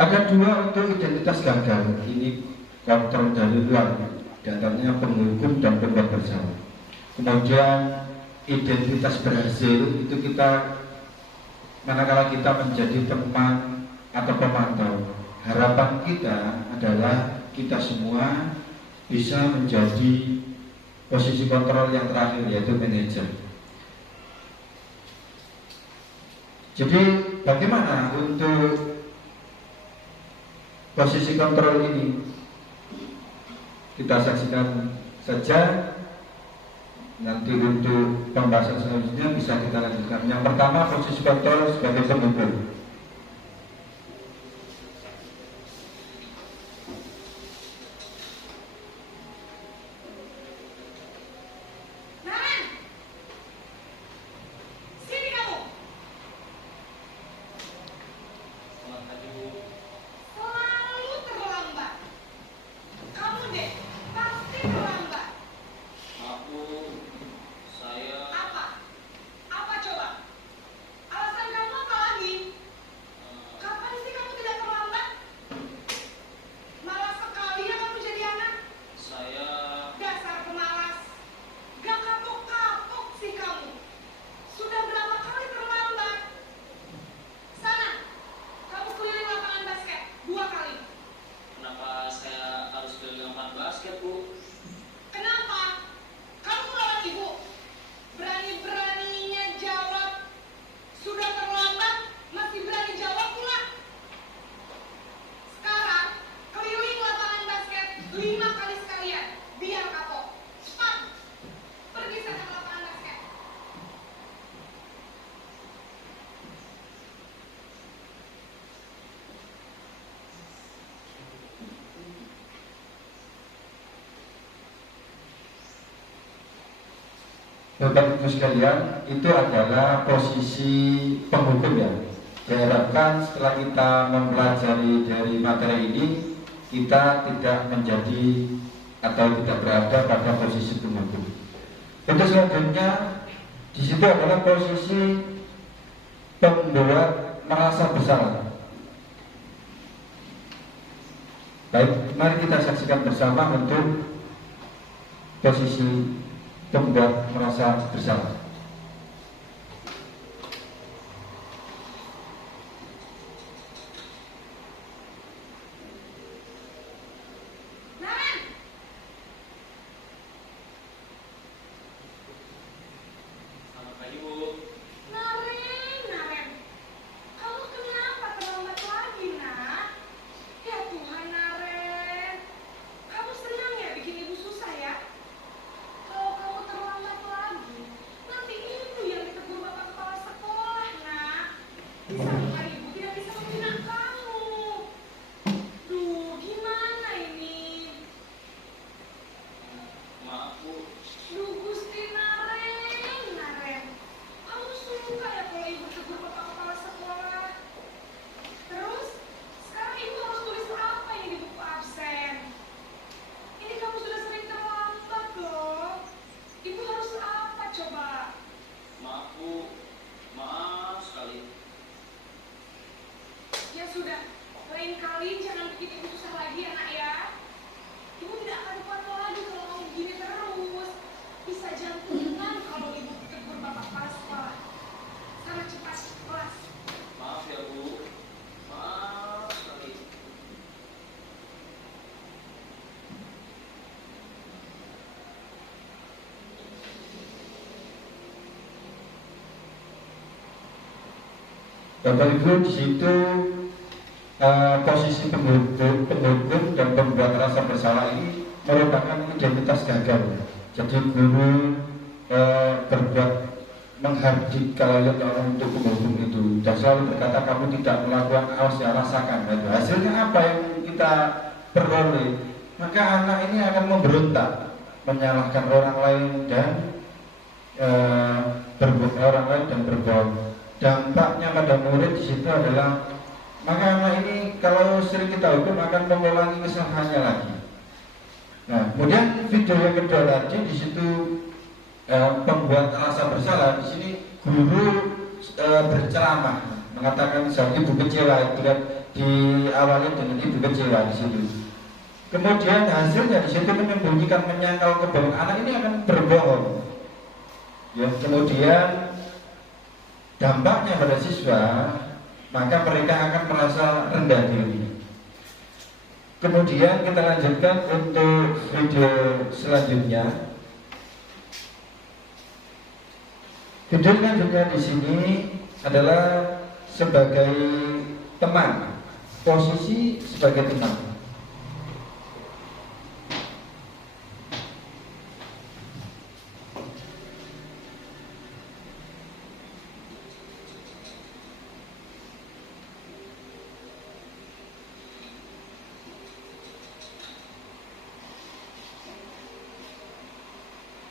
Ada 2 untuk identitas gagal. Ini kontrol dari luar, datanya penghukum dan pembuat bersalah. Kemudian identitas berhasil itu kita, manakala kita menjadi teman atau pemantau. Harapan kita adalah kita semua bisa menjadi posisi kontrol yang terakhir, yaitu manajer. Jadi bagaimana untuk posisi kontrol ini? Kita saksikan saja. Nanti untuk pembahasan selanjutnya bisa kita lanjutkan. Yang pertama, posisi kontrol sebagai penghukum. Bapak Ibu sekalian, itu adalah posisi penghukum ya. Diharapkan setelah kita mempelajari dari materi ini, kita tidak menjadi atau tidak berada pada posisi penghukum. Untuk selanjutnya, di situ adalah posisi pembuat merasa bersalah. Baik, mari kita saksikan bersama untuk posisi pembuat merasa bersalah. Selamat pagi, Bu. Naren, kamu kenapa terlambat lagi, nak? Ya Tuhan, Naren, kamu senang ya bikin ibu susah ya? Kalau kamu terlambat lagi, nanti ibu yang ditegur bapak kepala sekolah, nak. Sampai ibu tidak bisa membina kamu. Duh, gimana ini? Maaf, Bu. Duh, Gusti Naren, kamu suka ya kalau ibu tegur bapak kepala sekolah? Terus, sekarang ibu harus tulis apa ini di buku absen? Ini kamu sudah sering terlambat loh. Ibu harus apa coba? Maaf, Bu. Maaf sekali. Ya sudah, lain kali jangan bikin ibu susah lagi ya nak ya. Ibu tidak akan kuat lagi kalau kamu begini terus. Bisa jantungan kalau ibu tegur bapak kepala sekolah. Sana cepat kelas. Maaf ya, Bu. Maaf sekali. Bapak Ibu, di situ posisi penghukum dan pembuat rasa bersalah ini merupakan identitas gagal. Jadi guru berbuat menghardik kalian untuk penghukum itu dan selalu berkata kamu tidak melakukan, awas ya rasakan. Nah, hasilnya apa yang kita peroleh? Maka anak ini akan memberontak, menyalahkan orang lain dan berbohong. Dampaknya pada murid di situ adalah maka anak ini kalau sering kita hukum akan mengulangi kesalahannya lagi. Nah, kemudian video yang kedua tadi di situ pembuat rasa bersalah, di sini guru berceramah mengatakan ibu kecewa, itu kan diawali dengan ibu kecewa di situ. Kemudian hasilnya di situ menyembunyikan, menyangkal kebohongan, anak ini akan berbohong. Ya, kemudian dampaknya pada siswa, maka mereka akan merasa rendah diri. Kemudian kita lanjutkan untuk video selanjutnya. Video selanjutnya di sini adalah sebagai teman, posisi sebagai teman.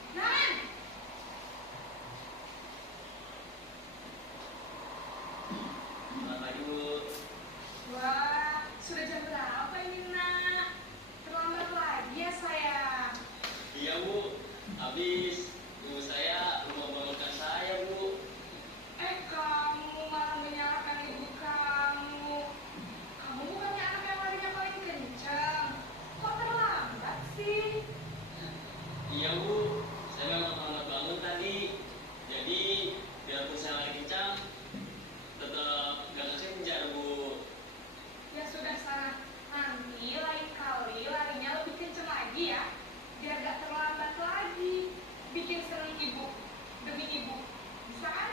Naren, Selamat pagi, Bu. wah, sudah jam berapa ini nak? Terlambat lagi ya sayang. Iya, Bu. Habis ibu saya belum membangunkan saya, Bu. Kamu malah menyalahkan ibu kamu. Kamu bukannya anak yang larinya paling kencang. Kok terlambat sih? Iya, Bu. Saya memang terlambat bangun tadi. Jadi, biarpun saya lari kencang, tetap gak kesenjar, Bu. Ya sudah sana. Nanti lain kali larinya lebih kencang lagi ya. Biar gak terlambat lagi. Bikin seneng ibu. Demi ibu. Bisa kan?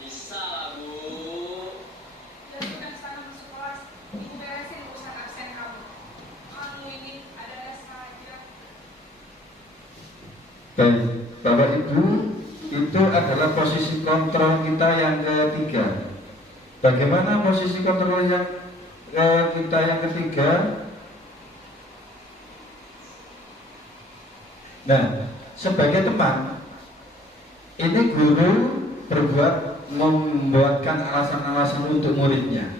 Bisa lah, Bu. Ya sudah sana masuk kelas. Ibu beresin urusan absen kamu. Kamu ini ada saja. Baik, Bapak Ibu, itu adalah posisi kontrol kita yang ketiga. Bagaimana posisi kontrol yang kita yang ketiga? Nah, sebagai teman, Ini guru membuatkan alasan-alasan untuk muridnya.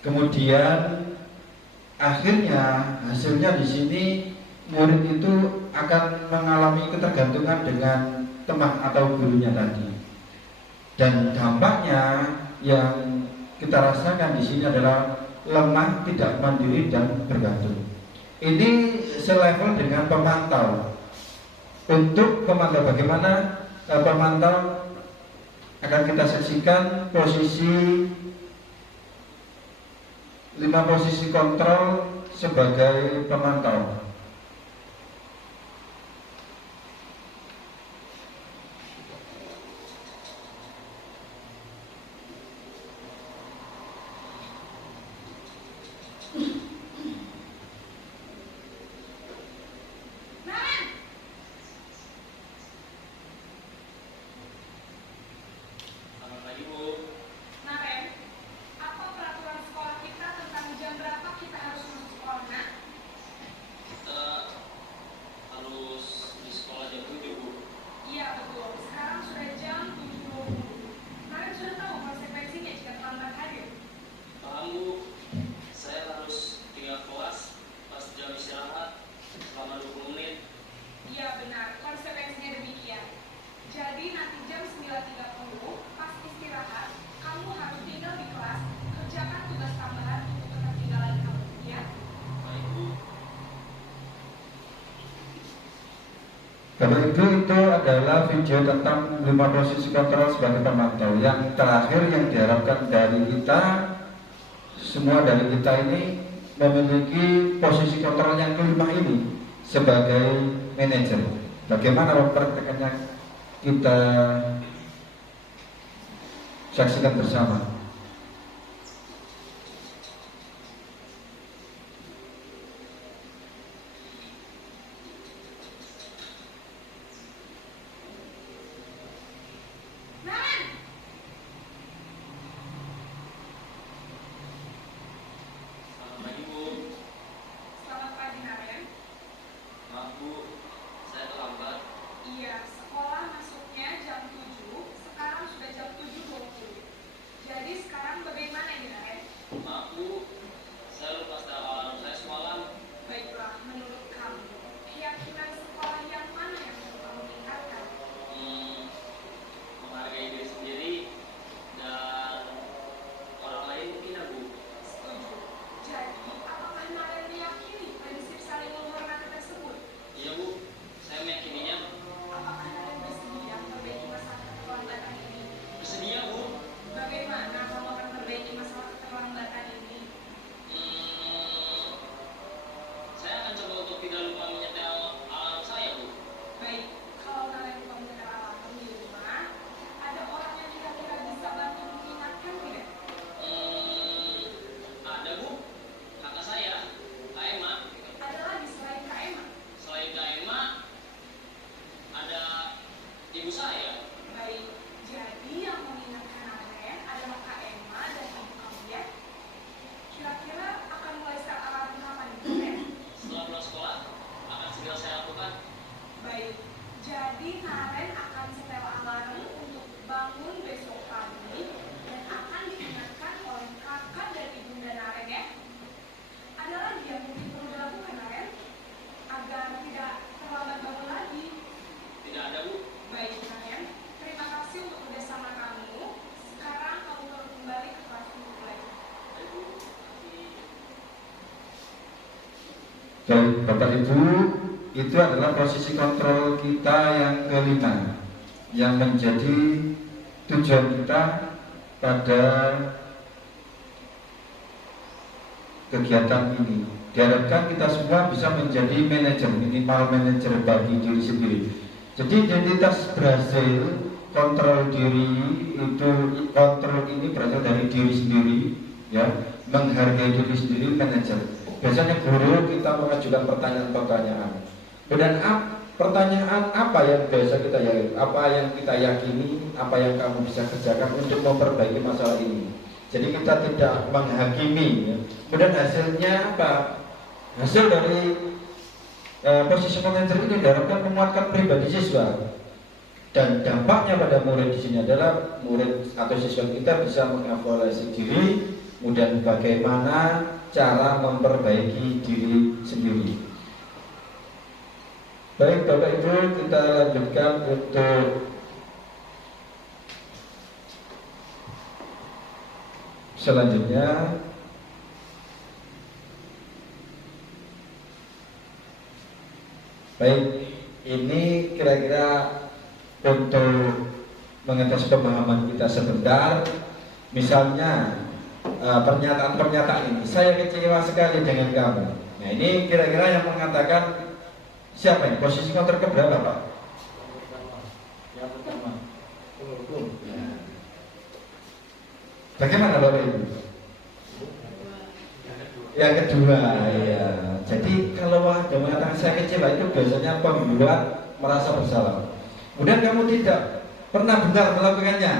Kemudian akhirnya hasilnya di sini murid itu akan mengalami ketergantungan dengan teman atau gurunya tadi. Dan dampaknya yang kita rasakan di sini adalah lemah, tidak mandiri dan bergantung. Ini selevel dengan pemantau. Untuk pemantau bagaimana pemantau akan kita saksikan posisi 5 posisi kontrol sebagai pemantau. Selamat pagi, Bu. Naren, apa peraturan sekolah kita tentang jam berapa kita harus masuk sekolah, nak? Kita harus di sekolah jam 7, Bu. Iya betul, sekarang sudah jam 7.20. Naren sudah tahu konsekuensinya jika terlambat hadir. Paham, Bu. Saya harus tinggal kelas pas jam istirahat selama 20 menit. Iya benar, konsekuensinya demikian. Jadi nanti jam 9.30 pas istirahat, kamu harus tinggal di kelas, kerjakan tugas tambahan untuk ketertinggalan kamu, ya? Baik, Bu. Bapak Ibu, itu adalah video tentang 5 posisi kontrol sebagai pemantau. Yang terakhir yang diharapkan dari kita, semua dari kita ini memiliki posisi kontrol yang kelima ini sebagai manajer. Bagaimana mempraktekannya kita saksikan bersama. Naren! Selamat pagi, Bu. Selamat pagi, Naren. Maaf, Bu. Saya terlambat. Iya, sekolah masuknya jam 7, sekarang sudah jam 7.20. Jadi sekarang bagaimana ini, Naren? Maaf, Bu. Saya lupa setel alarm saya semalam. Baiklah, menurut kamu, keyakinan sekolah yang mana yang perlu kamu tingkatkan? Menghargai diri sendiri dan orang lain mungkin ya, Bu. Setuju. Jadi, apakah Naren meyakini prinsip saling menghormati tersebut? Iya, Bu. Saya meyakininya. Apakah Naren bersedia memperbaiki masalah keterlambatan ini? Bersedia, Bu. Bagaimana kamu akan memperbaiki masalah keterlambatan ini? Saya akan coba untuk tidak lupa menyetel alarm saya, Bu. Baik, kalau Naren lupa menyetel alarm di rumah, ada orang yang kira-kira bisa bantu mengingatkan tidak? Ada, Bu. Kakak saya, Kak Emma. Ada lagi selain Kak Emma? Selain Kak Emma, ada ibu saya. Baik, jadi yang mengingatkan Naren adalah Kak Emma dan ibu kamu, ya? Kira-kira akan mulai setel alarm kapan nih, Naren? Setelah pulang sekolah, akan segera saya lakukan. Baik, jadi Naren akan setel alarm untuk bangun besok pagi dan akan diingatkan oleh kakak dan ibunda Naren, ya? Ada lagi yang mungkin perlu dilakukan, Naren? Agar tidak terlambat bangun lagi. Tidak ada, Bu. Baik, Naren. Terima kasih untuk kerjasama kamu. Sekarang kamu perlu kembali ke kelas untuk belajar. Baik, Bu. Baik, Bapak Ibu, itu adalah posisi kontrol kita yang kelima, yang menjadi tujuan kita pada kegiatan ini. Diharapkan kita semua bisa menjadi manajer, minimal manajer bagi diri sendiri. Jadi identitas berhasil kontrol diri itu, kontrol ini berasal dari diri sendiri, ya, menghargai diri sendiri, manajer. Biasanya guru kita mengajukan pertanyaan-pertanyaan. Dan pertanyaan apa yang biasa kita yakini, apa yang kita yakini, apa yang kamu bisa kerjakan untuk memperbaiki masalah ini. Jadi kita tidak menghakimi, ya. Kemudian hasilnya apa? Hasil dari posisi manajer ini diharapkan menguatkan pribadi siswa Dan dampaknya pada murid di sini adalah murid atau siswa kita bisa mengevaluasi diri, kemudian bagaimana cara memperbaiki diri sendiri. Baik Bapak Ibu, kita lanjutkan untuk selanjutnya. Baik, ini kira-kira untuk mengetes pemahaman kita sebentar. Misalnya pernyataan-pernyataan ini, saya kecewa sekali dengan kamu. Nah ini kira-kira yang mengatakan siapa ini? Posisi counter keberapa Pak? Yang pertama. Bagaimana Bapak Ibu? Yang kedua, ya. Jadi kalau ada mengatakan saya kecewa itu biasanya pembuat merasa bersalah. Kemudian kamu tidak pernah benar melakukannya.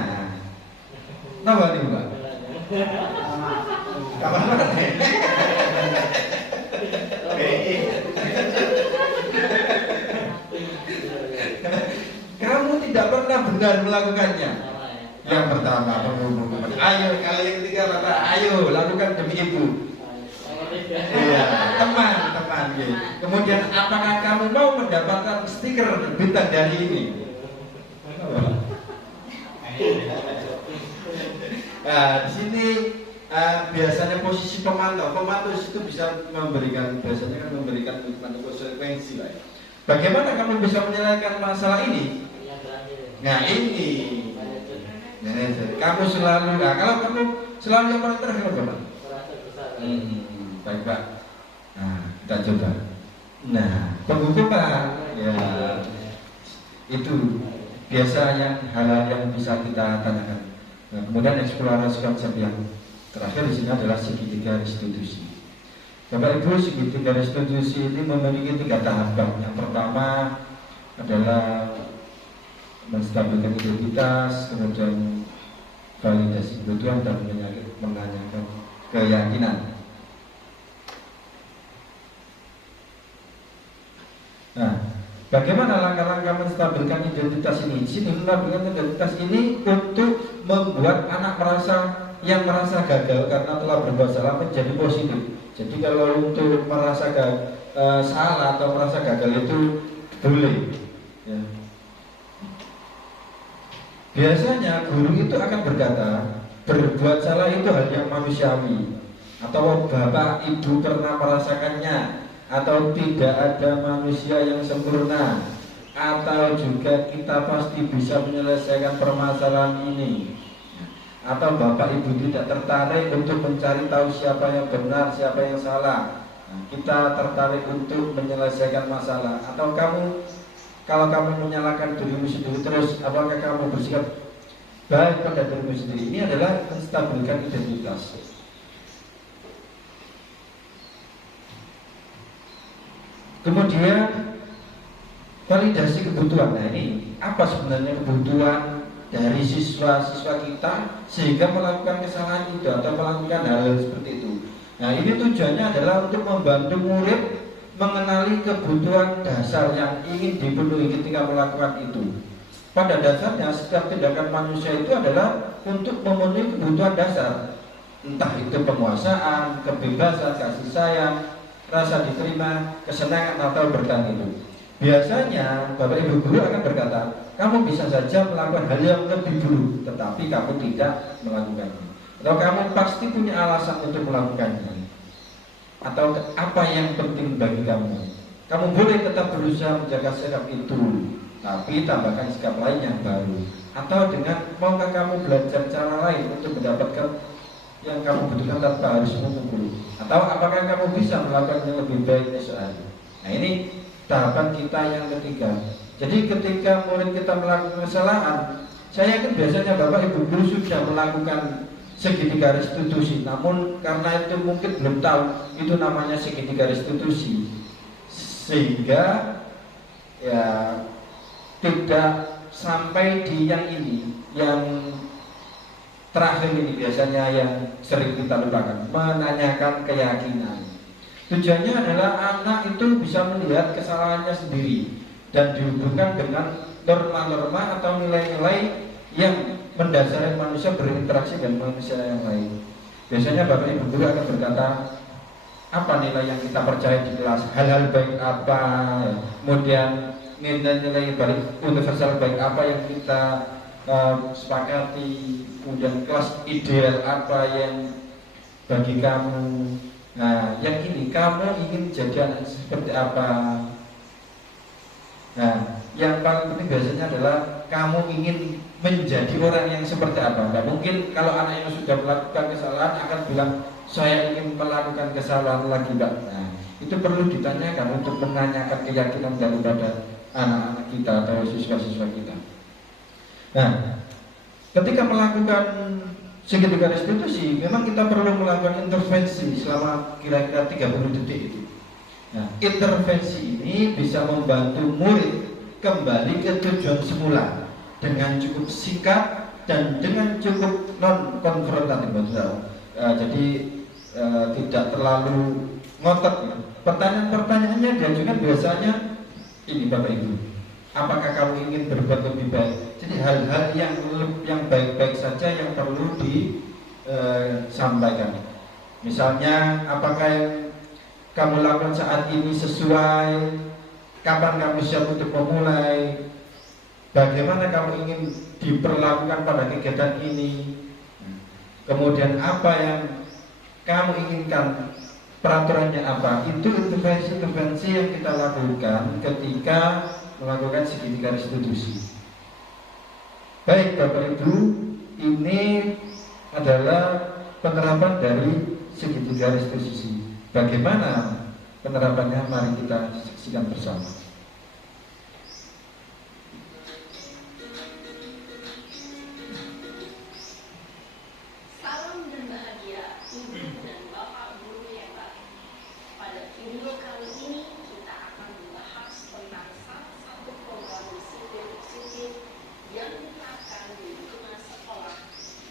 Kenapa nih Pak? Kapan mana? Kamu tidak pernah benar melakukannya. Yang pertama pengumuman. Ayo, kalau yang ketiga apa? Ayo lakukan demi ibu. Iya, teman. Gitu. Kemudian apakah kamu mau mendapatkan stiker bintang dari ini? Nah, di sini biasanya posisi pemantau itu bisa memberikan konsekuensi lah. Bagaimana kamu bisa menyelesaikan masalah ini? Nah ini, kamu selalu, kalau kamu selalu yang paling terakhir apa? Baik Pak. Nah kita coba. Nah penghukuman, ya itu biasanya hal-hal yang bisa kita tanyakan. Nah, kemudian eksplorasi konsep yang terakhir di sini adalah segitiga restitusi. Bapak Ibu, segitiga restitusi ini memiliki 3 tahapan. Yang pertama adalah menstabilkan identitas, kemudian validasi kebutuhan dan menanyakan keyakinan. Nah, bagaimana langkah-langkah menstabilkan identitas ini? Di sini menstabilkan identitas ini untuk membuat anak yang merasa gagal karena telah berbuat salah menjadi positif. Jadi kalau untuk merasa salah atau merasa gagal itu boleh. Ya. Biasanya guru itu akan berkata, berbuat salah itu hal yang manusiawi. Atau bapak ibu pernah merasakannya. Atau tidak ada manusia yang sempurna, atau juga kita pasti bisa menyelesaikan permasalahan ini, atau bapak ibu tidak tertarik untuk mencari tahu siapa yang benar, siapa yang salah. Kita tertarik untuk menyelesaikan masalah. Atau kalau kamu menyalahkan dirimu sendiri terus, apakah kamu bersikap baik pada dirimu sendiri? Ini adalah menstabilkan identitas. Kemudian validasi kebutuhan. Nah ini apa sebenarnya kebutuhan dari siswa-siswa kita sehingga melakukan kesalahan itu atau melakukan hal seperti itu. Nah ini tujuannya adalah untuk membantu murid mengenali kebutuhan dasar yang ingin dipenuhi ketika melakukan itu. Pada dasarnya setiap tindakan manusia itu adalah untuk memenuhi kebutuhan dasar, entah itu penguasaan, kebebasan, kasih sayang, rasa diterima, kesenangan atau berkah itu. Biasanya Bapak Ibu guru akan berkata, kamu bisa saja melakukan hal yang lebih buruk, tetapi kamu tidak melakukannya. Atau kamu pasti punya alasan untuk melakukannya. Atau apa yang penting bagi kamu. Kamu boleh tetap berusaha menjaga sikap itu, tapi tambahkan sikap lain yang baru. Atau dengan maukah kamu belajar cara lain untuk mendapatkan yang kamu butuhkan tanpa harus menunggu. Atau apakah kamu bisa melakukan yang lebih baik esok hari. Nah ini tahapan kita yang ketiga. Jadi ketika murid kita melakukan kesalahan, saya yakin biasanya Bapak Ibu guru sudah melakukan segitiga restitusi. Namun karena itu mungkin belum tahu itu namanya segitiga restitusi, sehingga ya tidak sampai di yang ini, yang terakhir ini biasanya yang sering kita lupakan, menanyakan keyakinan. Tujuannya adalah anak itu bisa melihat kesalahannya sendiri dan dihubungkan dengan norma-norma atau nilai-nilai yang mendasari manusia berinteraksi dengan manusia yang lain. Biasanya Bapak Ibu guru akan berkata, apa nilai yang kita percaya di kelas, hal-hal baik apa, kemudian nilai-nilai baik universal baik apa yang kita sepakati, kemudian kelas ideal apa yang bagi kamu. Nah, yang ini kamu ingin jadi anak seperti apa? Nah, yang paling penting biasanya adalah kamu ingin menjadi orang yang seperti apa. Nah, mungkin kalau anak yang sudah melakukan kesalahan akan bilang saya ingin melakukan kesalahan lagi, enggak. Nah, itu perlu ditanyakan untuk menanyakan keyakinan daripada anak-anak kita atau siswa-siswa kita. Nah, ketika melakukan segitiga restitusi, memang kita perlu melakukan intervensi selama kira-kira 30 detik itu. Nah, intervensi ini bisa membantu murid kembali ke tujuan semula dengan cukup singkat dan dengan cukup non konfrontatif. Jadi tidak terlalu ngotot ya. Pertanyaan-pertanyaannya diajukan biasanya ini Bapak Ibu, apakah kamu ingin berbuat lebih baik? Jadi hal-hal yang baik-baik saja yang perlu disampaikan. Misalnya apakah yang kamu lakukan saat ini sesuai? Kapan kamu siap untuk memulai? Bagaimana kamu ingin diperlakukan pada kegiatan ini? Kemudian apa yang kamu inginkan, peraturannya apa? Itu intervensi yang kita lakukan ketika melakukan segitiga restitusi. Baik Bapak Ibu, ini adalah penerapan dari segitiga restitusi. Bagaimana penerapannya? Mari kita saksikan bersama. Salam dan bahagia Ibu dan Bapak Guru yang baik. Pada video kali ini kita akan membahas tentang salah satu program disiplin positif yang diterapkan di lingkungan sekolah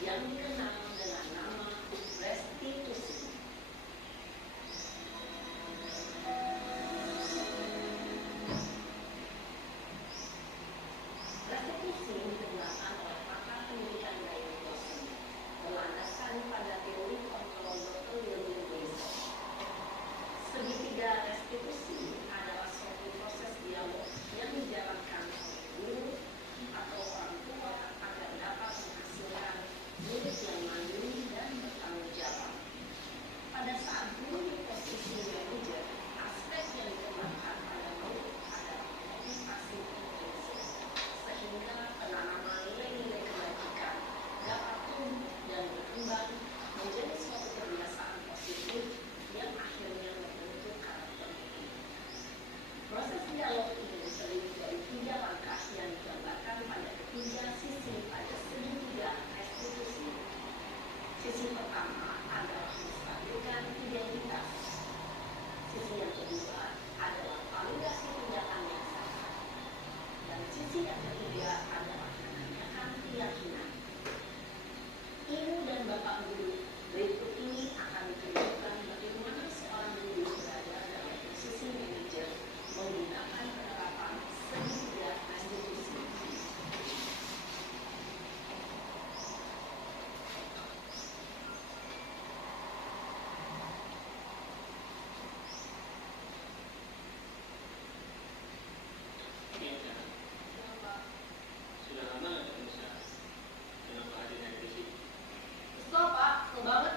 yang dikenal dengan nama restitusi. Restitusi digunakan oleh pakar pendidikan gaya dosen berlandaskan pada teori kontrol Dr. William Gibson. Segitiga restitusi adalah suatu proses dialog yang dijalankan oleh guru atau orang tua agar dapat menghasilkan murid yang mandiri dan bertanggung jawab. Pada saat guru di posisi manajer, aspek yang dikembangkan pada murid adalah motivasi intrinsik, sehingga penanaman nilai-nilai kebajikan dapat tumbuh dan berkembang menjadi suatu kebiasaan positif yang akhirnya membentuk karakter hidup. Proses dialog ini terdiri dari 3 langkah yang digambarkan pada ketiga sisi pada segitiga restitusi. Sisi pertama adalah menstabilkan identitas. Sisi yang kedua adalah validasi tindakan yang salah. Dan sisi yang ketiga adalah menanyakan keyakinan. Ibu dan Bapak Guru, berikut ini akan ditunjukkan bagaimana seorang guru berada dalam posisi manajer menggunakan penerapan segitiga restitusi. Sudah lama nggak ketemu saya? Kenapa hadir di sini? Kesel Pak, kesel banget.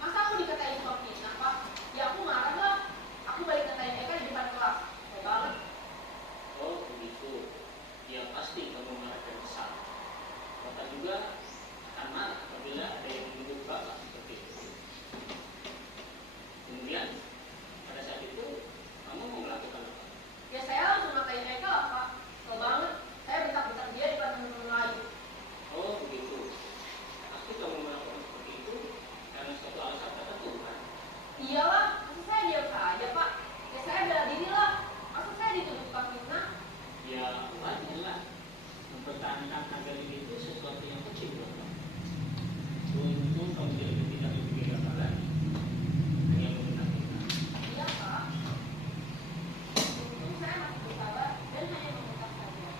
Masa aku dikatain sok fitnah Pak? Ya aku marah lah. Aku balik katain Eka di depan kelas. Kesel banget. Oh begitu. Ya pasti kamu marah dan kesal. Bapak juga akan marah apabila ada yang menuduh Bapak seperti itu. Kemudian pada saat itu kamu mau melakukan apa? Ya saya langsung ngatain Eka lah Pak. Kesel banget. Saya bentak-bentak dia di depan teman-teman lain. Oh begitu. Pasti kamu melakukan seperti itu karena suatu alasan tertentu kan? Iyalah, masa saya diam saja Pak? Ya saya bela diri lah. Masa saya dituduh tukang fitnah? Ya wajarlah. Mempertahankan agar itu sesuatu yang kecil buat kamu. Untung kamu tidak memikirkan lagi. Hanya menggunakan. Iya Pak. Untung saya masih bersabar dan hanya meminta saja.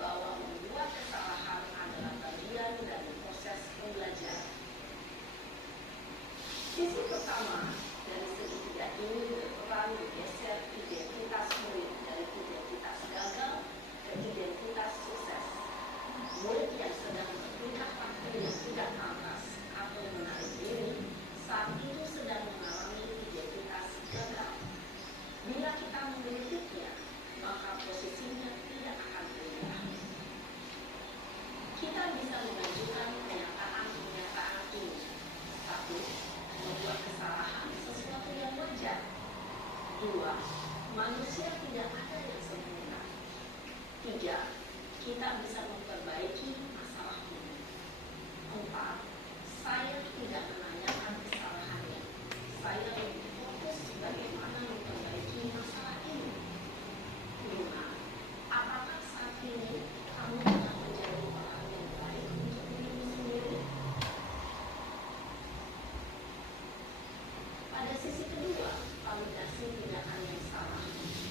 bahwa membuat kesalahan adalah bagian dari proses pembelajaran. Sisi pertama dari segitiga ini berperan menggeser identitas murid dari identitas gagal ke identitas sukses. Murid yang sedang bertingkah laku yang tidak pantas atau menarik diri saat itu sedang mengalami identitas gagal. Bila kita memilikinya, maka posisinya tidak akan berubah. Kita bisa mengajukan pernyataan ini. 1. Membuat kesalahan sesuatu yang wajar. 2. Manusia tidak ada yang sempurna. 3. Kita bisa memperbaiki masalah ini. 4. Saya tidak menanyakan kesalahannya. Saya lebih fokus bagaimana memperbaiki masalah ini. 5. Apakah saat ini kamu telah menjadi orang yang baik untuk dirimu sendiri? Pada sisi kedua, validasi tindakan yang salah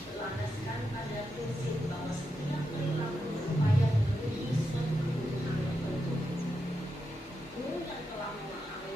berlandaskan pada prinsip bahwa setiap perilaku berupaya memenuhi suatu kebutuhan tertentu. Guru yang telah memahami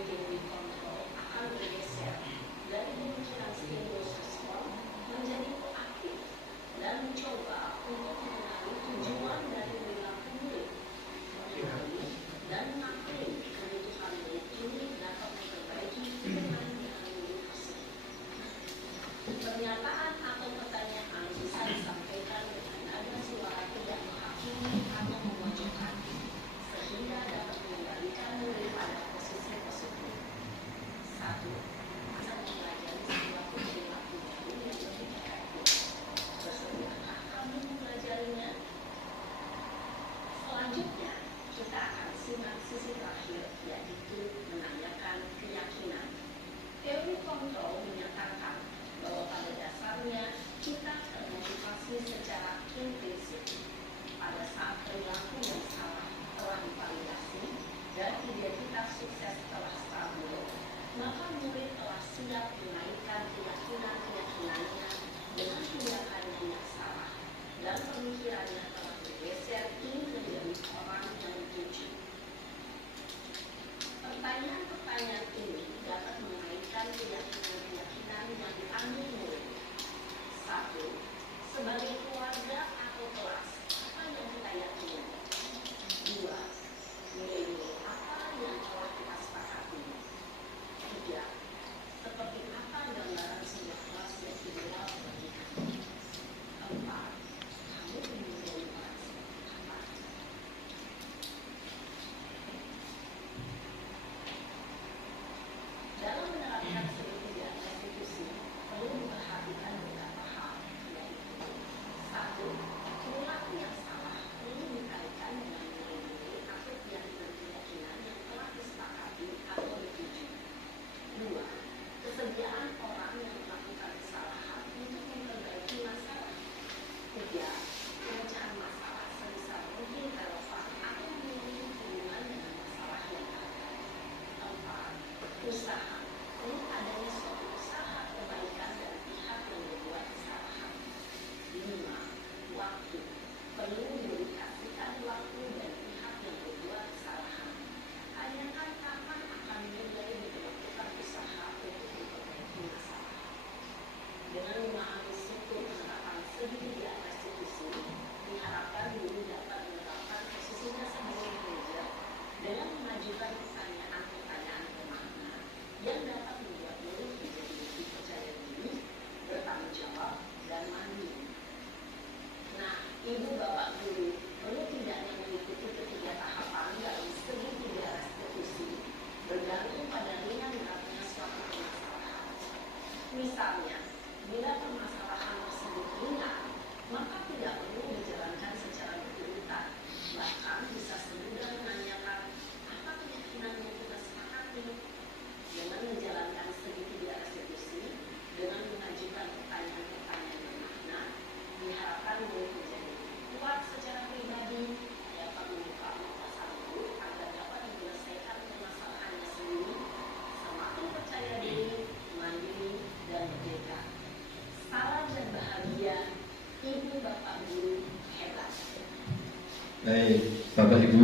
Baik, Bapak Ibu,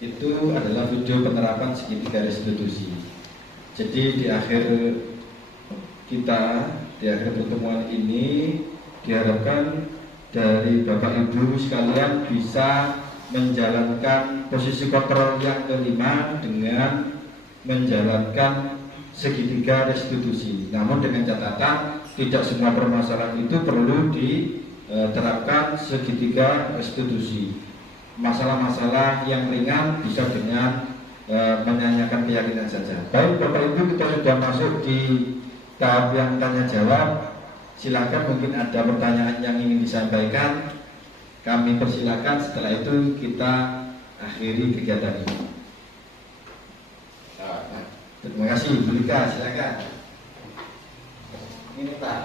itu adalah video penerapan segitiga restitusi. Jadi di akhir pertemuan ini diharapkan dari Bapak Ibu sekalian bisa menjalankan posisi kontrol yang kelima dengan menjalankan segitiga restitusi. Namun dengan catatan tidak semua permasalahan itu perlu diterapkan segitiga restitusi. Masalah-masalah yang ringan bisa dengan menanyakan keyakinan saja. Baik Bapak Ibu, kita sudah masuk di tahap yang tanya jawab. Silakan, mungkin ada pertanyaan yang ingin disampaikan, kami persilakan. Setelah itu kita akhiri kegiatan ini. Terima kasih, Bu Lika, silakan. Ini Pak.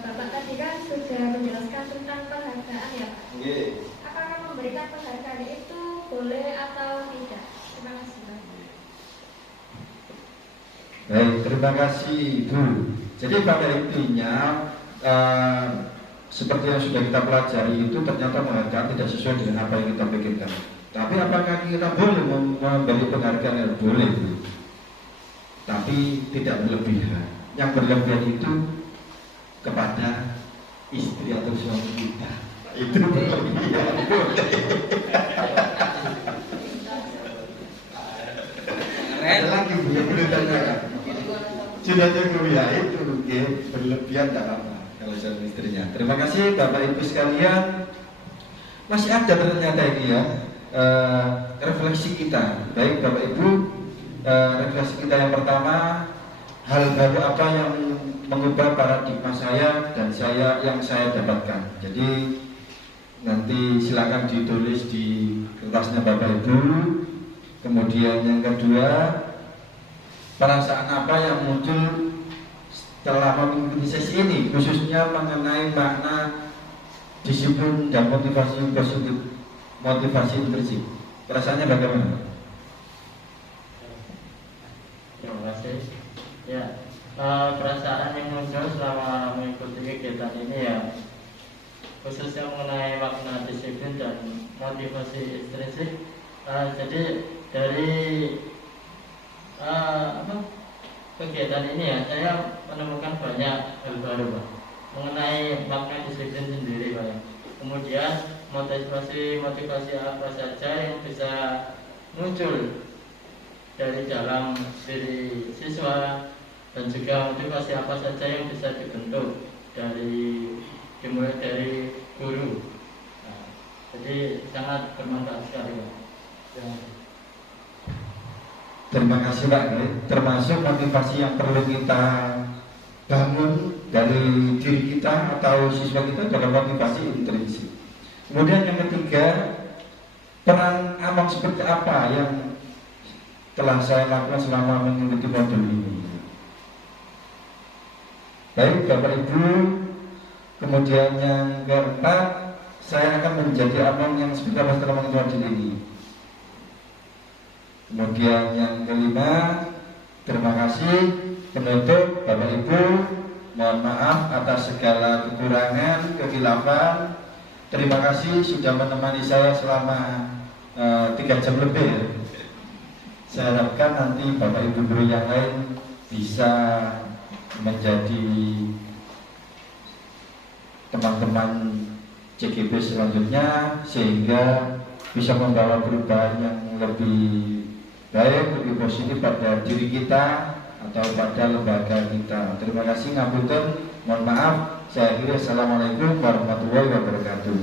Bapak tadi kan sudah menjelaskan tentang penghargaan ya Pak. Oke. Apakah memberikan penghargaan itu boleh atau tidak? Terima kasih Pak. Baik, terima kasih Ibu. Jadi pada intinya seperti yang sudah kita pelajari itu ternyata penghargaan tidak sesuai dengan apa yang kita pikirkan. Tapi apakah kita boleh memberi penghargaan? Boleh, Bu. Tapi tidak berlebihan. Yang berlebihan itu kepada istri atau suami kita. Itu berlebihan. Ada lagi Bu yang boleh tanyakan. Sudah cukup ya, itu okay. Berlebihan tidak apa-apa kalau suami istrinya. Terima kasih Bapak Ibu sekalian. Masih ada ternyata ini ya refleksi kita. Baik Bapak Ibu, refleksi kita yang pertama, hal baru apa yang mengubah paradigma saya dan yang saya dapatkan. Jadi nanti silakan ditulis di kertasnya Bapak Ibu. Kemudian yang kedua, perasaan apa yang muncul setelah mengikuti sesi ini, khususnya mengenai makna disiplin dan motivasi positif, motivasi intrinsik. Perasaannya bagaimana? Terima kasih. Ya, perasaan yang muncul selama mengikuti kegiatan ini ya, khususnya mengenai makna disiplin dan motivasi intrinsik. Jadi dari kegiatan ini ya, saya menemukan banyak hal baru Pak, mengenai makna disiplin sendiri Pak. Kemudian motivasi apa saja yang bisa muncul dari dalam diri siswa, dan juga motivasi apa saja yang bisa dibentuk dimulai dari guru. Nah, jadi sangat bermanfaat sekali Pak. Ya. Terima kasih Pak. Termasuk motivasi yang perlu kita bangun dari diri kita atau siswa kita adalah motivasi intrinsik. Kemudian yang ketiga, peran abang seperti apa yang telah saya lakukan selama mengikuti modul ini. Baik Bapak Ibu. Kemudian yang keempat, saya akan menjadi abang yang seperti apa setelah mengikuti modul ini. Kemudian yang kelima, terima kasih. Penutup Bapak Ibu, mohon maaf atas segala kekurangan, kekhilafan. Terima kasih sudah menemani saya selama 3 jam lebih. Saya harapkan nanti Bapak Ibu guru yang lain bisa menjadi teman-teman CGP selanjutnya, sehingga bisa membawa perubahan yang lebih baik, lebih positif pada diri kita atau pada lembaga kita. Terima kasih, ngapunten, mohon maaf. Saya akhiri. Assalamualaikum warahmatullahi wabarakatuh.